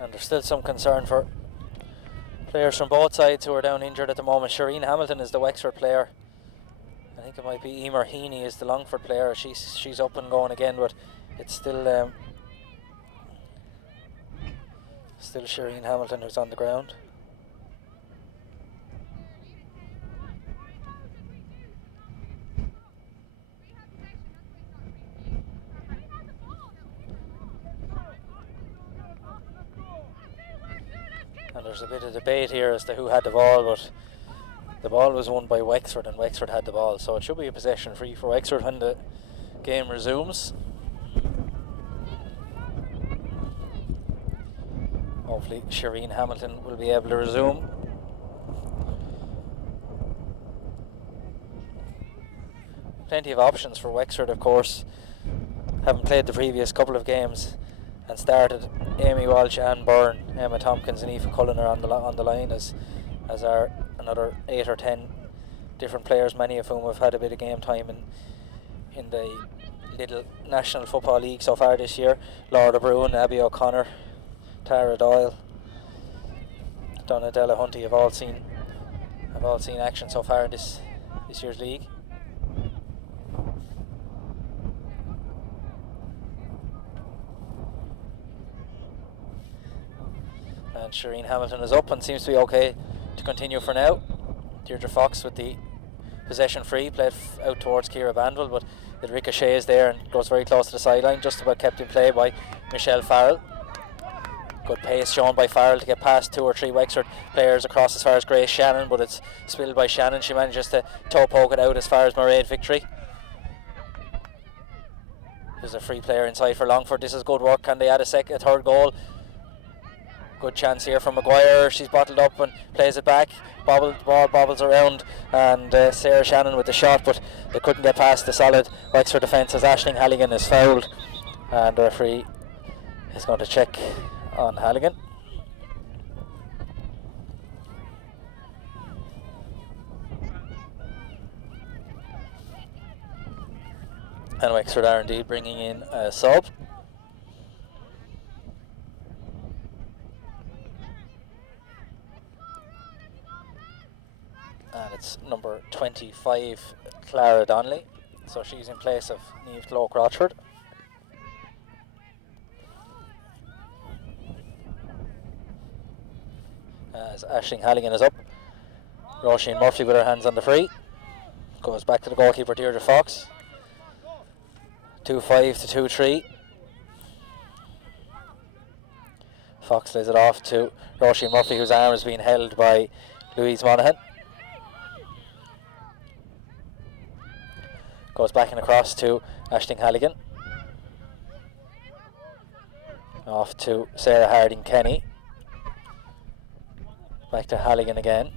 And there's still some concern for players from both sides who are down injured at the moment. Shireen Hamilton is the Wexford player. I think it might be Emer Heaney is the Longford player. She's up and going again, but it's still Shireen Hamilton who's on the ground. And there's a bit of debate here as to who had the ball, but the ball was won by Wexford and Wexford had the ball, so it should be a possession free for Wexford when the game resumes. Hopefully Shireen Hamilton will be able to resume. Plenty of options for Wexford, of course. Having played the previous couple of games and started Amy Walsh, Anne Byrne, Emma Tompkins and Aoife Cullen are on the line, as are another 8 or 10 different players, many of whom have had a bit of game time in the Lidl National Football League so far this year. Laura Bruin, Abby O'Connor, Tara Doyle, Donna Delahunty have all seen action so far in this year's league. And Shireen Hamilton is up and seems to be okay to continue for now. Deirdre Fox with the possession free, played out towards Ciara Bandwell, but it ricochets there and goes very close to the sideline, just about kept in play by Michelle Farrell. Good pace shown by Farrell to get past 2 or 3 Wexford players across as far as Grace Shannon, but it's spilled by Shannon. She manages to toe poke it out as far as Mairead Victory. There's a free player inside for Longford. This is good work. Can they add a third goal? Good chance here from Maguire. She's bottled up and plays it back. Ball bobbles around, and Sarah Shannon with the shot, but they couldn't get past the solid Wexford defence as Aisling Halligan is fouled, and the referee is going to check on Halligan. And Wexford are indeed bringing in a sub. And it's number 25, Clara Donnelly. So she's in place of Niamh Clough Rochford. As Aisling Halligan is up. Roisin Murphy with her hands on the free. Goes back to the goalkeeper, Deirdre Fox. 2-5 to 2-3. Fox lays it off to Roisin Murphy, whose arm is being held by Louise Monaghan. Goes back and across to Aisling Halligan. Off to Sarah Harding Kenny. Back to Halligan again.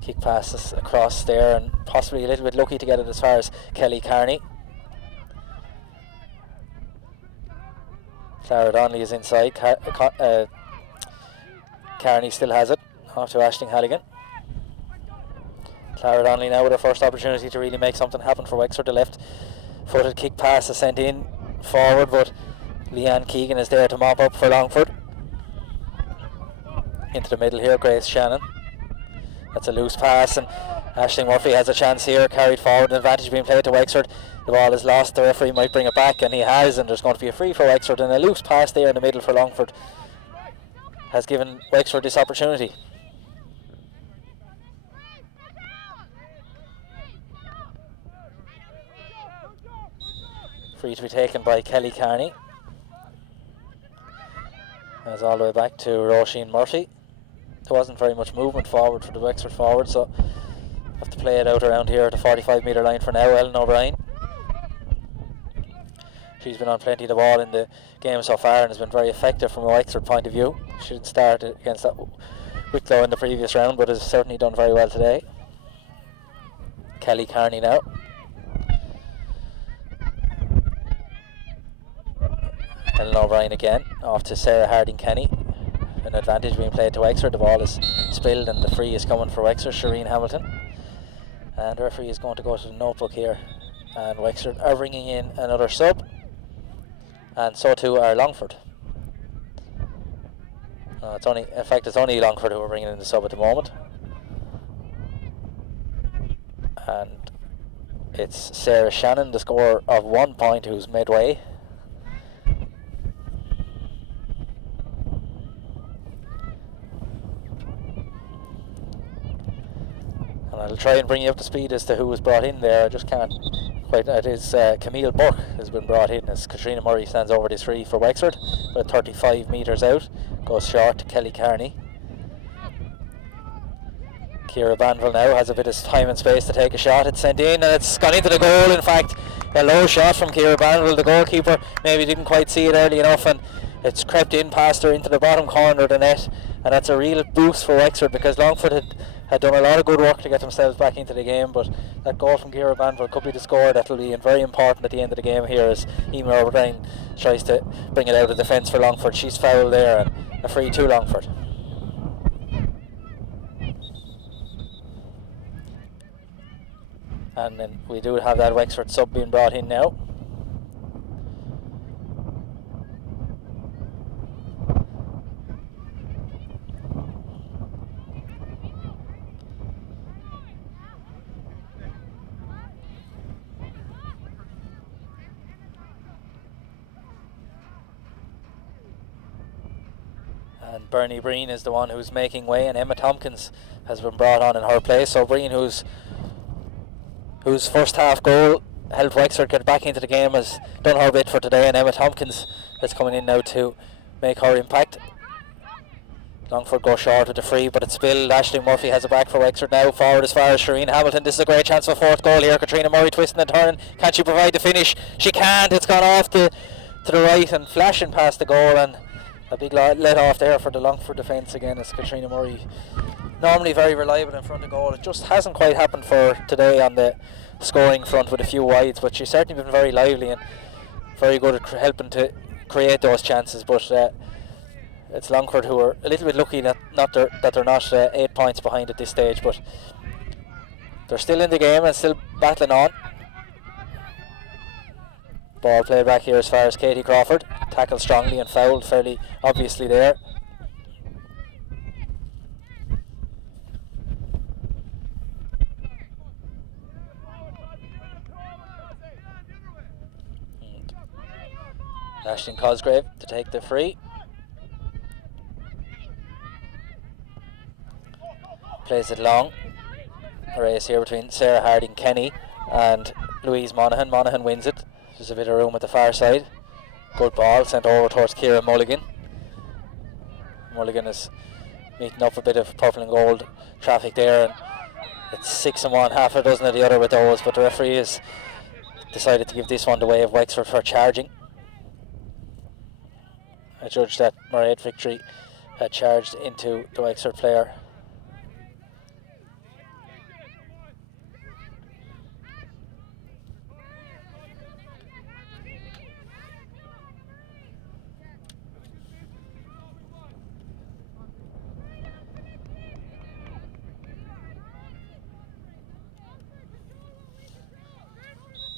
Kick passes across there and possibly a little bit lucky to get it as far as Kelly Carney. Clara Donnelly is inside. Carney still has it. Off to Aisling Halligan. Clara Donnelly now with her first opportunity to really make something happen for Wexford. The left-footed kick pass is sent in forward, but Leanne Keegan is there to mop up for Longford. Into the middle here, Grace Shannon. That's a loose pass, and Aisling Murphy has a chance here, carried forward, an advantage being played to Wexford. The ball is lost, the referee might bring it back, and he has, and there's going to be a free for Wexford, and a loose pass there in the middle for Longford has given Wexford this opportunity. Free to be taken by Kelly Carney. As all the way back to Roisin Murphy. There wasn't very much movement forward for the Wexford forward, so have to play it out around here at the 45 metre line for now. Ellen O'Brien. She's been on plenty of the ball in the game so far and has been very effective from a Wexford point of view. She didn't start against that Wicklow in the previous round, but has certainly done very well today. Kelly Carney now. Ellen O'Brien again, off to Sarah Harding Kenny. An advantage being played to Wexford. The ball is spilled and the free is coming for Wexford, Shireen Hamilton. And the referee is going to go to the notebook here. And Wexford are bringing in another sub. And so too are Longford. It's only Longford who are bringing in the sub at the moment. And it's Sarah Shannon, the scorer of 1 point, who's midway. And I'll try and bring you up to speed as to who was brought in there. I just can't quite. It is Camille Burke has been brought in as Katrina Murray stands over this free for Wexford. About 35 metres out. Goes short to Kelly Carney. Ciara Banville now has a bit of time and space to take a shot. It's sent in and it's gone into the goal. In fact, a low shot from Ciara Banville. The goalkeeper maybe didn't quite see it early enough, and it's crept in past her into the bottom corner of the net. And that's a real boost for Wexford, because Longford had done a lot of good work to get themselves back into the game, but that goal from Ciara Banville could be the score that will be very important at the end of the game here as Emer O'Brien tries to bring it out of defence for Longford. She's fouled there and a free to Longford. And then we do have that Wexford sub being brought in now. And Bernie Breen is the one who's making way, and Emma Tompkins has been brought on in her place. So Breen, whose first half goal helped Wexford get back into the game, has done her bit for today, and Emma Tompkins is coming in now to make her impact. Longford go short with the free, but it's spilled. Aisling Murphy has it back for Wexford now, forward as far as Shireen Hamilton. This is a great chance for a fourth goal here. Katrina Murray twisting and turning. Can she provide the finish? She can't. It's gone off to the right and flashing past the goal, and a big let off there for the Longford defence again, as Katrina Murray, normally very reliable in front of goal. It just hasn't quite happened for today on the scoring front with a few wides, but she's certainly been very lively and very good at helping to create those chances. But it's Longford who are a little bit lucky that they're not 8 points behind at this stage, but they're still in the game and still battling on. Ball played back here as far as Katie Crawford. Tackled strongly and fouled fairly obviously there. Aisling Cosgrave to take the free. Plays it long. A race here between Sarah Harding Kenny and Louise Monaghan. Monaghan wins it. There's a bit of room at the far side. Good ball sent over towards Ciara Mulligan. Mulligan is meeting up a bit of purple and gold traffic there, and it's 6-1, half a dozen of the other with those, but the referee has decided to give this one the way of Wexford for charging. I judge that Mairead Victory had charged into the Wexford player.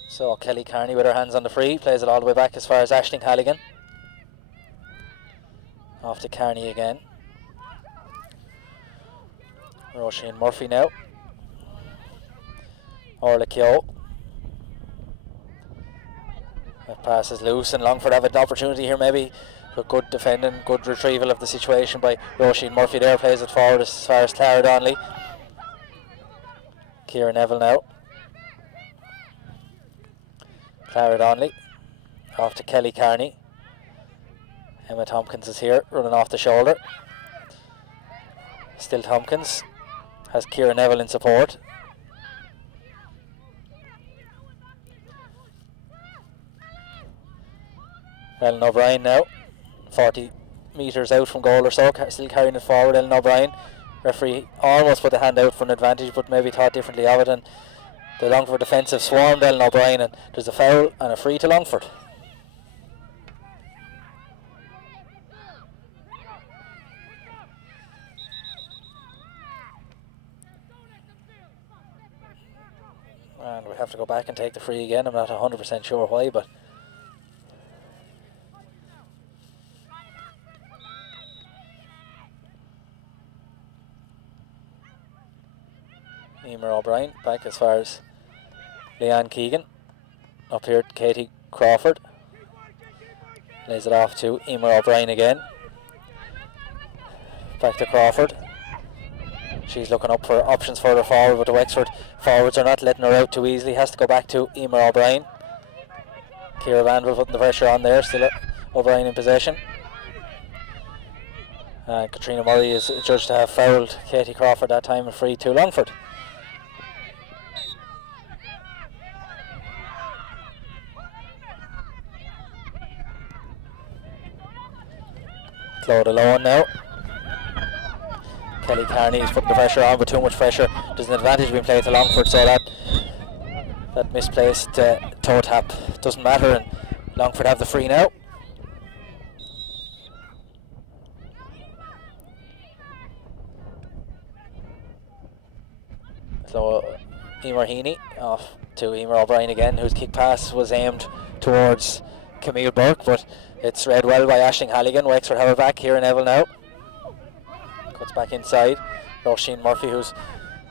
So Kelly Carney with her hands on the free, plays it all the way back as far as Aisling Halligan. Off to Carney again. Roisin Murphy now. Orla Keogh. That pass is loose, and Longford have an opportunity here maybe. But good defending, good retrieval of the situation by Roisin Murphy there, plays it forward as far as Clara Donnelly. Ciara Neville now. Clara Donnelly off to Kelly Carney. Emma Tompkins is here, running off the shoulder. Still Tompkins has Ciara Neville in support. Ellen O'Brien now, 40 metres out from goal or so, still carrying it forward. Ellen O'Brien, referee almost put the hand out for an advantage, but maybe thought differently of it, and the Longford defensive swarmed Ellen O'Brien, and there's a foul and a free to Longford. And we have to go back and take the free again. I'm not 100% sure why, but Emer O'Brien back as far as Leanne Keegan. Up here to Katie Crawford. Lays it off to Emer O'Brien again. Back to Crawford. She's looking up for options further forward, but the Wexford forwards are not letting her out too easily. Has to go back to Emer O'Brien. Ciara Vanville putting the pressure on there. Still O'Brien in possession. And Katrina Murray is judged to have fouled Katie Crawford that time, and free to Longford. Claude alone now. Kelly Carney is putting the pressure on, but too much pressure. There's an advantage being played to Longford, so that misplaced toe tap doesn't matter, and Longford have the free now. So Emer Heaney off to Emer O'Brien again, whose kick pass was aimed towards Camille Burke, but it's read well by Aisling Halligan. Wexford have her back. Ciara Neville now cuts back inside. Roisin Murphy, who's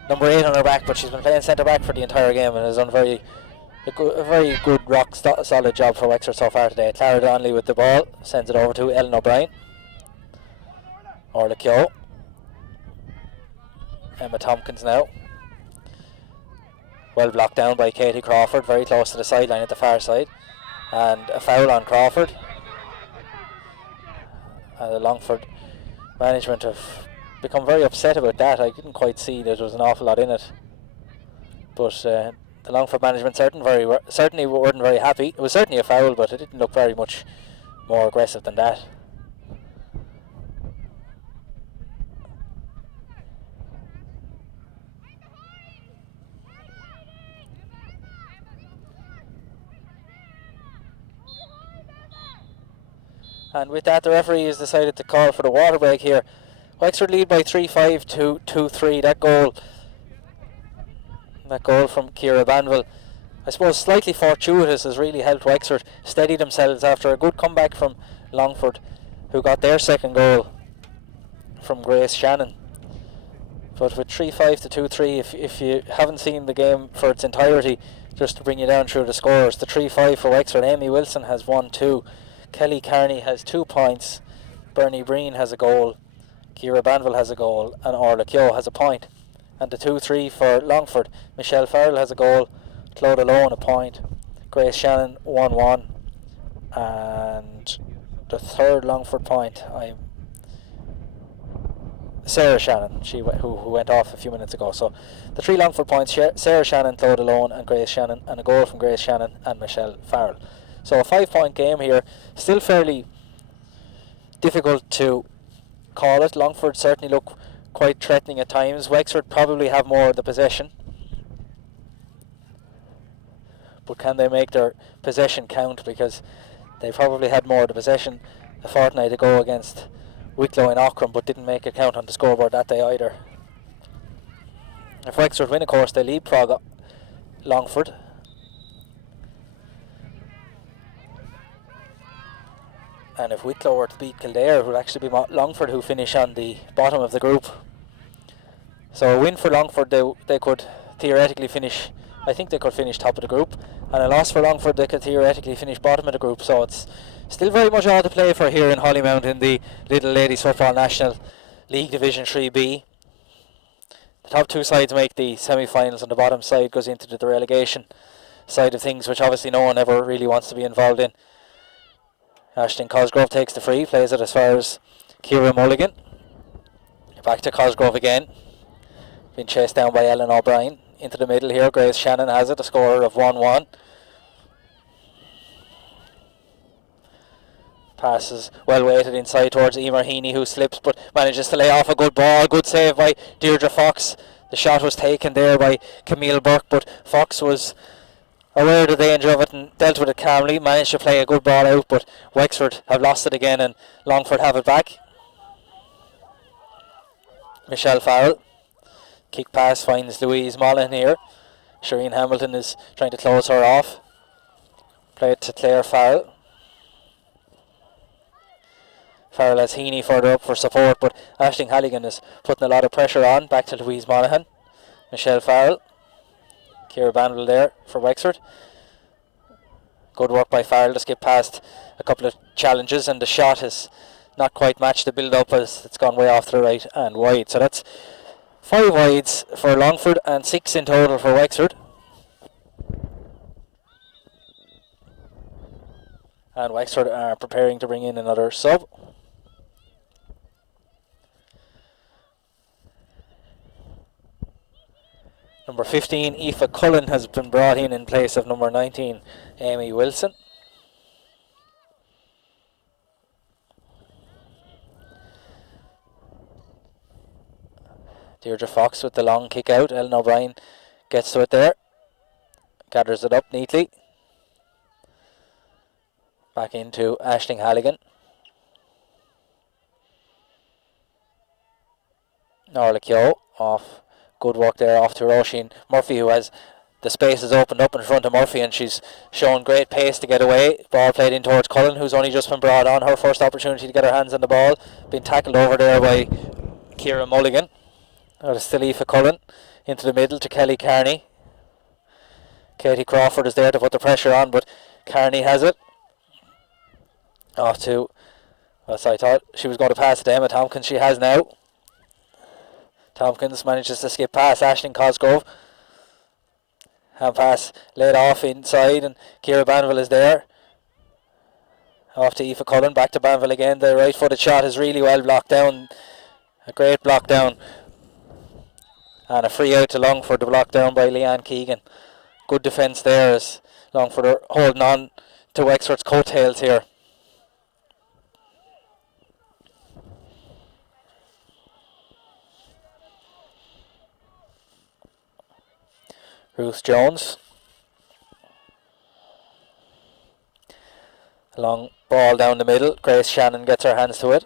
number 8 on her back, but she's been playing centre back for the entire game and has done a very good rock solid job for Wexford so far today. Clara Donnelly with the ball, sends it over to Ellen O'Brien. Orla Keogh. Emma Tompkins now. Well blocked down by Katie Crawford, very close to the sideline at the far side. And a foul on Crawford. And the Longford management have become very upset about that. I didn't quite see that there was an awful lot in it. But the Longford management certainly weren't very happy. It was certainly a foul, but it didn't look very much more aggressive than that. And with that, the referee has decided to call for the water break here. Wexford lead by 3-5 to 2-3. That goal from Ciara Banville, I suppose slightly fortuitous, has really helped Wexford steady themselves after a good comeback from Longford, who got their second goal from Grace Shannon. But with 3-5 to 2-3, if you haven't seen the game for its entirety, just to bring you down through the scores, the 3-5 for Wexford, Amy Wilson has 1-2. Kelly Carney has 2 points, Bernie Breen has a goal, Ciara Banville has a goal, and Orla Keogh has a point. And the 2-3 for Longford, Michelle Farrell has a goal, Claude Alone a point, Grace Shannon 1-1, and the third Longford point, Sarah Shannon, who went off a few minutes ago. So the three Longford points: Sarah Shannon, Claude Alone, and Grace Shannon, and a goal from Grace Shannon and Michelle Farrell. So a 5-point game here, still fairly difficult to call it. Longford certainly look quite threatening at times. Wexford probably have more of the possession, but can they make their possession count? Because they probably had more of the possession a fortnight ago against Wicklow in Auckland, but didn't make it count on the scoreboard that day either. If Wexford win, of course, they leapfrog Longford. And if Wicklow were to beat Kildare, it would actually be Longford who finish on the bottom of the group. So a win for Longford, they could theoretically finish, I think they could finish top of the group. And a loss for Longford, they could theoretically finish bottom of the group. So it's still very much all to play for here in Hollymount in the Lidl Ladies Football National League Division 3B. The top two sides make the semi-finals and the bottom side goes into the relegation side of things, which obviously no one ever really wants to be involved in. Ashton Cosgrove takes the free, plays it as far as Ciara Mulligan. Back to Cosgrove again. Being chased down by Ellen O'Brien. Into the middle here, Grace Shannon has it, a score of 1-1. Passes well weighted inside towards Emer Heaney, who slips but manages to lay off a good ball. Good save by Deirdre Fox. The shot was taken there by Camille Burke, but Fox was aware of the danger of it and dealt with it calmly. Managed to play a good ball out, but Wexford have lost it again and Longford have it back. Michelle Farrell. Kick pass finds Louise Mullen here. Shireen Hamilton is trying to close her off. Play it to Claire Farrell. Farrell has Heaney further up for support, but Aisling Halligan is putting a lot of pressure on. Back to Louise Monaghan. Michelle Farrell. Ciara Banville there for Wexford. Good work by Farrell to skip past a couple of challenges, and the shot has not quite matched the build-up as it's gone way off to the right and wide. So that's 5 wides for Longford and 6 in total for Wexford. And Wexford are preparing to bring in another sub. Number 15, Aoife Cullen, has been brought in place of number 19, Amy Wilson. Deirdre Fox with the long kick out. Ellen O'Brien gets to it there. Gathers it up neatly. Back into Aisling Halligan. Norla Keogh off. Good work there off to Roisin Murphy, who has the space has opened up in front of Murphy and she's shown great pace to get away. Ball played in towards Cullen, who's only just been brought on. Her first opportunity to get her hands on the ball. Been tackled over there by Ciara Mulligan. It's still Aoife Cullen into the middle to Kelly Carney. Katie Crawford is there to put the pressure on, but Carney has it. Off to, well, so I thought she was going to pass it to Emma Tompkins. She has now. Tompkins manages to skip past Aisling Cosgrove. Hand pass laid off inside and Ciara Banville is there. Off to Aoife Cullen, back to Banville again. The right footed shot is really well blocked down. A great block down. And a free out to Longford, the block down by Leanne Keegan. Good defence there as Longford are holding on to Wexford's coattails here. Ruth Jones. A long ball down the middle. Grace Shannon gets her hands to it.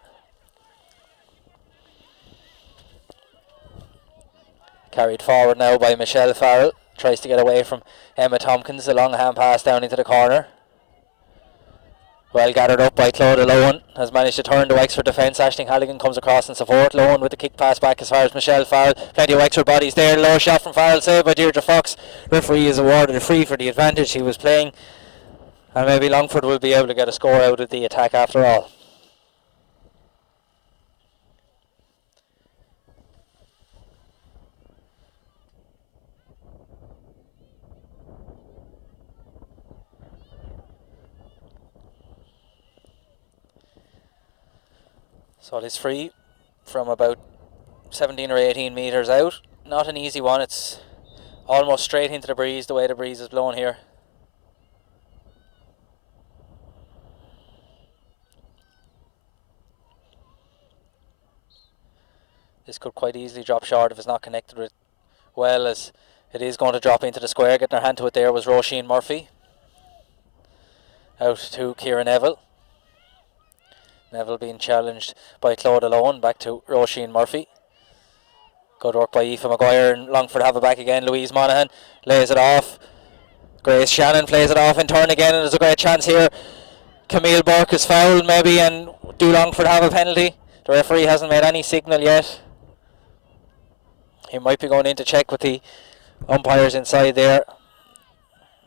Carried forward now by Michelle Farrell. Tries to get away from Emma Tompkins. A long hand pass down into the corner. Well gathered up by Claude Lowen. Has managed to turn the Wexford defence. Aisling Halligan comes across in support. Lowen with the kick pass back as far as Michelle Farrell. Plenty of Wexford bodies there. Low shot from Farrell, saved by Deirdre Fox. Referee is awarded a free for the advantage he was playing. And maybe Longford will be able to get a score out of the attack after all. So it is free from about 17 or 18 metres out. Not an easy one. It's almost straight into the breeze, the way the breeze is blowing here. This could quite easily drop short if it's not connected with well, as it is going to drop into the square. Getting her hand to it there was Roisin Murphy. Out to Ciara Neville. Neville being challenged by Claude Alone. Back to Roisin Murphy. Good work by Aoife Maguire, and Longford have it back again. Louise Monaghan lays it off. Grace Shannon plays it off in turn again, and there's a great chance here. Camille Burke is fouled maybe, and do Longford have a penalty? The referee hasn't made any signal yet. He might be going in to check with the umpires inside there.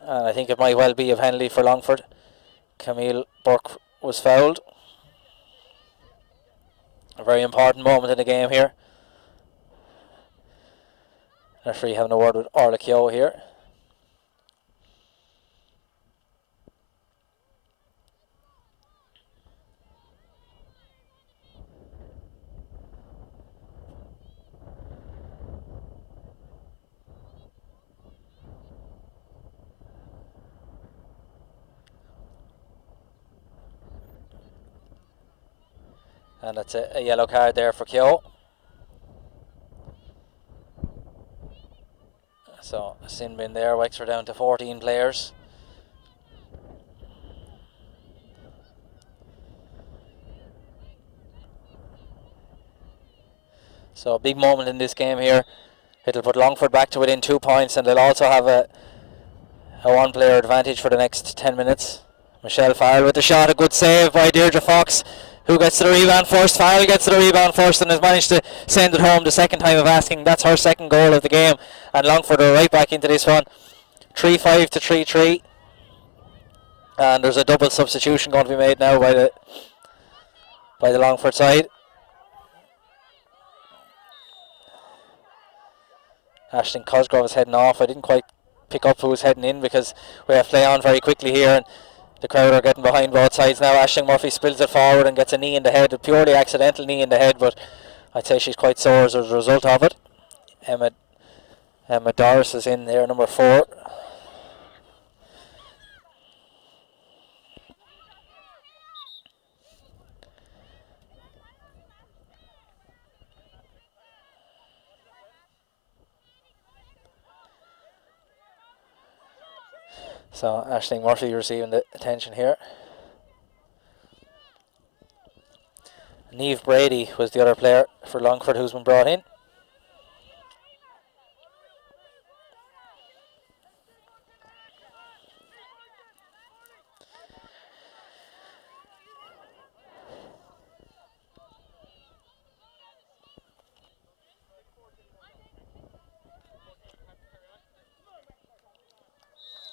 And I think it might well be a penalty for Longford. Camille Burke was fouled. A very important moment in the game here. Referee having a word with Orla Keogh here. And that's a yellow card there for Keogh. So a sin bin there. Wexford down to 14 players. So a big moment in this game here. It'll put Longford back to within 2 points, and they'll also have a one player advantage for the next 10 minutes. Michelle Farrell with the shot, a good save by Deirdre Fox, who gets to the rebound first. Farrell gets to the rebound first and has managed to send it home the second time of asking. That's her second goal of the game, and Longford are right back into this one. 3-5 to 3-3, and there's a double substitution going to be made now by the Longford side. Aisling Cosgrove is heading off. I didn't quite pick up who was heading in because we have play on very quickly here, and the crowd are getting behind both sides now. Aisling Murphy spills it forward and gets a knee in the head, a purely accidental knee in the head, but I'd say she's quite sore as a result of it. Emma Doris is in there, number 4. So Aisling Murphy receiving the attention here. Niamh Brady was the other player for Longford who's been brought in.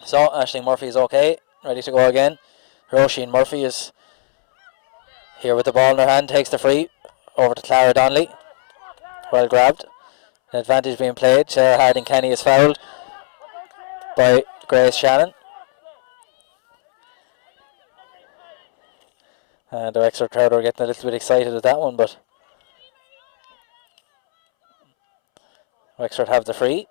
So Aisling Murphy is okay, ready to go again. Roisin Murphy is here with the ball in her hand, takes the free over to Clara Donnelly. Well grabbed. An advantage being played. Sarah Harding Kenny is fouled by Grace Shannon. And the Wexford crowd are getting a little bit excited at that one, but Wexford have the free.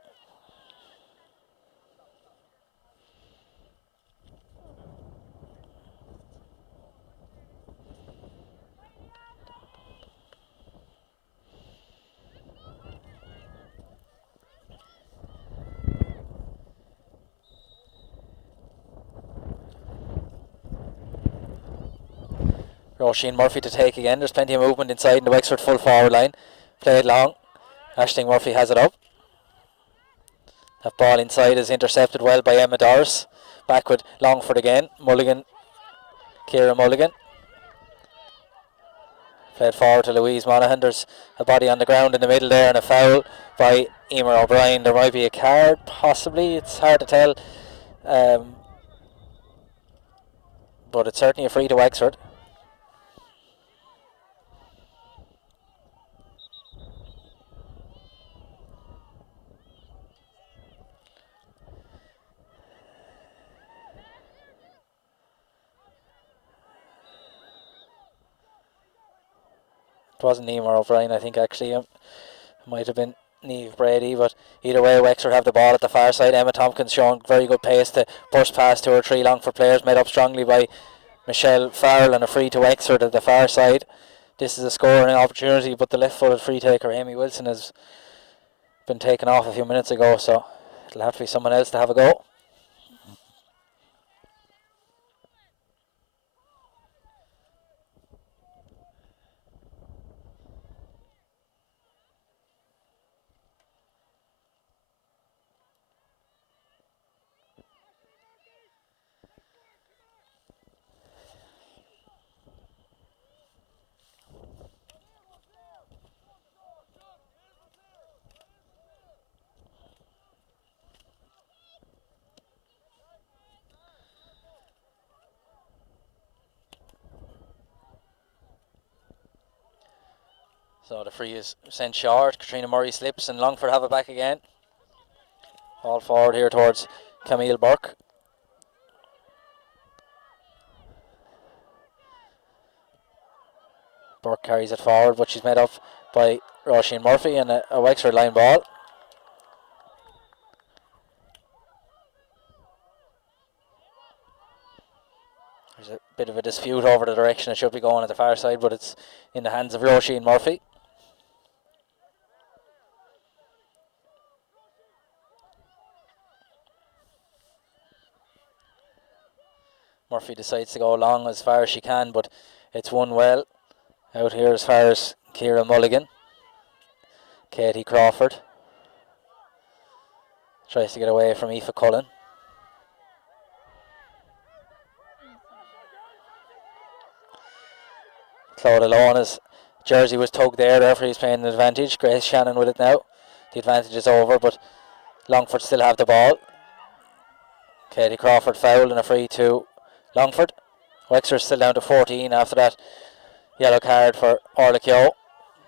Roisin Murphy to take again. There's plenty of movement inside in the Wexford full forward line. Played long. Aisling Murphy has it up. That ball inside is intercepted well by Emma Doris. Back with Longford again. Mulligan. Ciara Mulligan. Played forward to Louise Monaghan. There's a body on the ground in the middle there and a foul by Emer O'Brien. There might be a card, possibly. It's hard to tell. But it's certainly a free to Wexford. It wasn't Emer O'Brien, I think, actually. It might have been Niamh Brady, but either way, Wexford have the ball at the far side. Emma Tompkins showing very good pace to burst past two or three Longford players, made up strongly by Michelle Farrell, and a free to Wexford at the far side. This is a scoring opportunity, but the left-footed free taker, Amy Wilson, has been taken off a few minutes ago, so it'll have to be someone else to have a go. So the free is sent short. Katrina Murray slips and Longford have it back again. All forward here towards Camille Burke. Burke carries it forward, but she's made up by Roisin Murphy, and a Wexford line ball. There's a bit of a dispute over the direction it should be going at the far side, but it's in the hands of Roisin Murphy. Murphy decides to go long as far as she can, but it's won well. Out here as far as Ciara Mulligan. Katie Crawford tries to get away from Aoife Cullen. Claude Alona's jersey was tugged there, therefore he's playing an advantage. Grace Shannon with it now. The advantage is over, but Longford still have the ball. Katie Crawford fouled and a free to Longford. Wexford still down to 14 after that yellow card for Orla Keogh.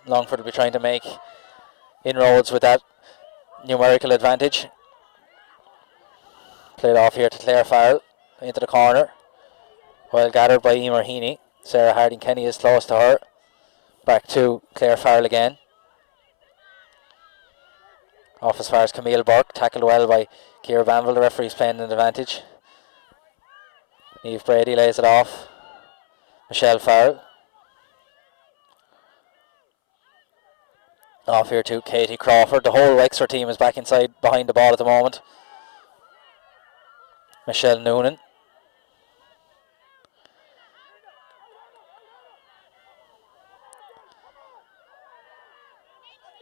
Longford will be trying to make inroads with that numerical advantage. Played off here to Claire Farrell into the corner. Well gathered by Emer Heaney. Sarah Harding Kenny is close to her. Back to Claire Farrell again. Off as far as Camille Burke. Tackled well by Ciara Banville. The referee's playing an advantage. Niamh Brady lays it off. Michelle Farrell. Off here to Katie Crawford. The whole Wexford team is back inside behind the ball at the moment. Michelle Noonan.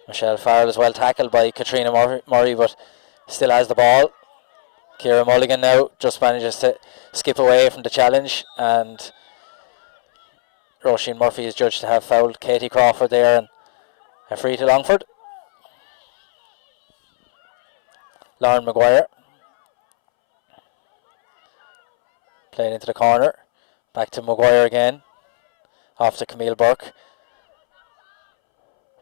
Michelle Farrell is well tackled by Katrina Murray, but still has the ball. Ciara Mulligan now just manages to skip away from the challenge, and Roisin Murphy is judged to have fouled Katie Crawford there, and a free to Longford. Lauren Maguire played into the corner. Back to Maguire again. Off to Camille Burke.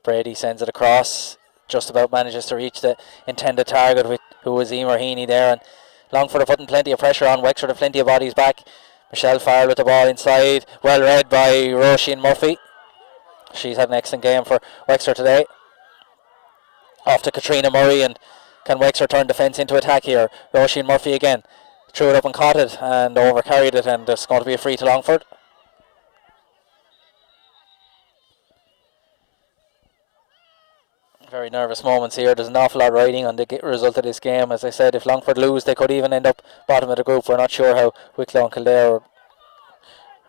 Brady sends it across. Just about manages to reach the intended target, who was Emer Heaney there. And Longford are putting plenty of pressure on. Wexford have plenty of bodies back. Michelle Farrell with the ball inside. Well read by Roisin Murphy. She's had an excellent game for Wexford today. Off to Katrina Murray, and can Wexford turn defence into attack here? Roisin Murphy again. Threw it up and caught it and over carried it, and it's going to be a free to Longford. Very nervous moments here. There's an awful lot riding on the result of this game. As I said, if Longford lose, they could even end up bottom of the group. We're not sure how Wicklow and Kildare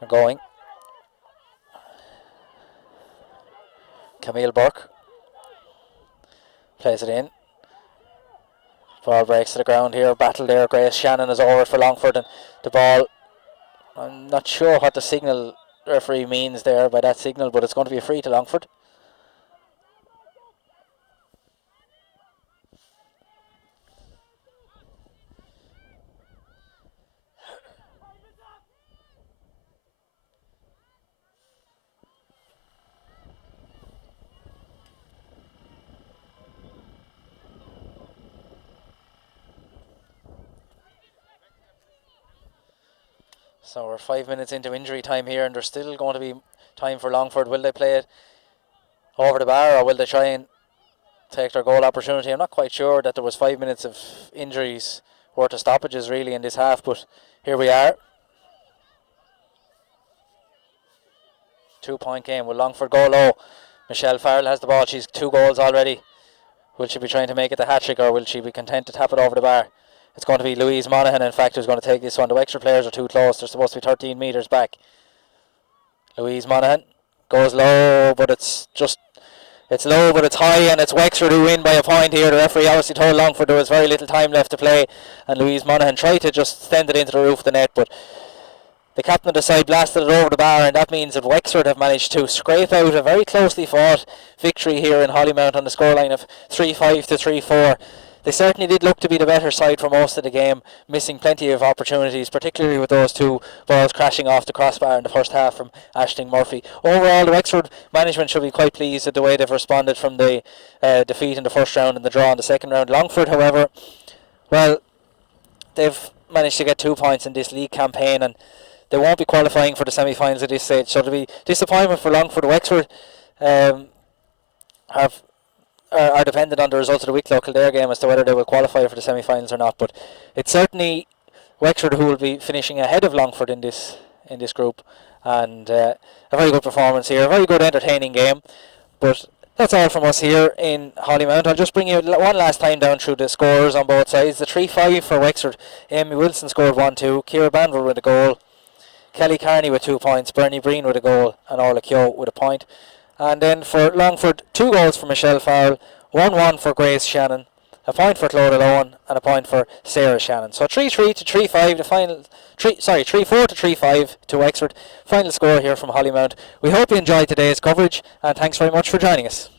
are going. Camille Burke plays it in. Ball breaks to the ground here. Battle there. Grace Shannon is over for Longford, and the ball, I'm not sure what the signal referee means there by that signal, but it's going to be a free to Longford. So we're 5 minutes into injury time here, and there's still going to be time for Longford. Will they play it over the bar, or will they try and take their goal opportunity? I'm not quite sure that there was 5 minutes of injuries worth of stoppages really in this half, but here we are. 2-point game. Will Longford go low? Michelle Farrell has the ball. She's 2 goals already. Will she be trying to make it the hat-trick, or will she be content to tap it over the bar? It's going to be Louise Monaghan, in fact, who's going to take this one. The Wexford players are too close. They're supposed to be 13 metres back. Louise Monaghan goes low, but it's low, but it's high, and it's Wexford who win by a point here. The referee obviously told Longford there was very little time left to play, and Louise Monaghan tried to just send it into the roof of the net, but the captain of the side blasted it over the bar, and that means that Wexford have managed to scrape out a very closely fought victory here in Hollymount on the scoreline of 3-5 to 3-4. They certainly did look to be the better side for most of the game, missing plenty of opportunities, particularly with those 2 balls crashing off the crossbar in the first half from Aisling Murphy. Overall, the Wexford management should be quite pleased with the way they've responded from the defeat in the first round and the draw in the second round. Longford, however, well, they've managed to get 2 points in this league campaign, and they won't be qualifying for the semi-finals at this stage, so there'll be disappointment for Longford. Wexford are dependent on the results of the Wicklow Kildare game as to whether they will qualify for the semi-finals or not. But it's certainly Wexford who will be finishing ahead of Longford in this group, and a very good performance here, a very good entertaining game. But that's all from us here in Hollymount. I'll just bring you one last time down through the scores on both sides. The 3-5 for Wexford. Amy Wilson scored 1-2, Ciara Banville with a goal, Kelly Carney with 2 points, Bernie Breen with a goal, and Orla Keogh with a point. And then for Longford, 2 goals for Michelle Farrell, 1-1 for Grace Shannon, a point for Claudia Lowen, and a point for Sarah Shannon. So 3-3 to 3-5, the final 3-4 to 3-5 to Wexford. Final score here from Hollymount. We hope you enjoyed today's coverage, and thanks very much for joining us.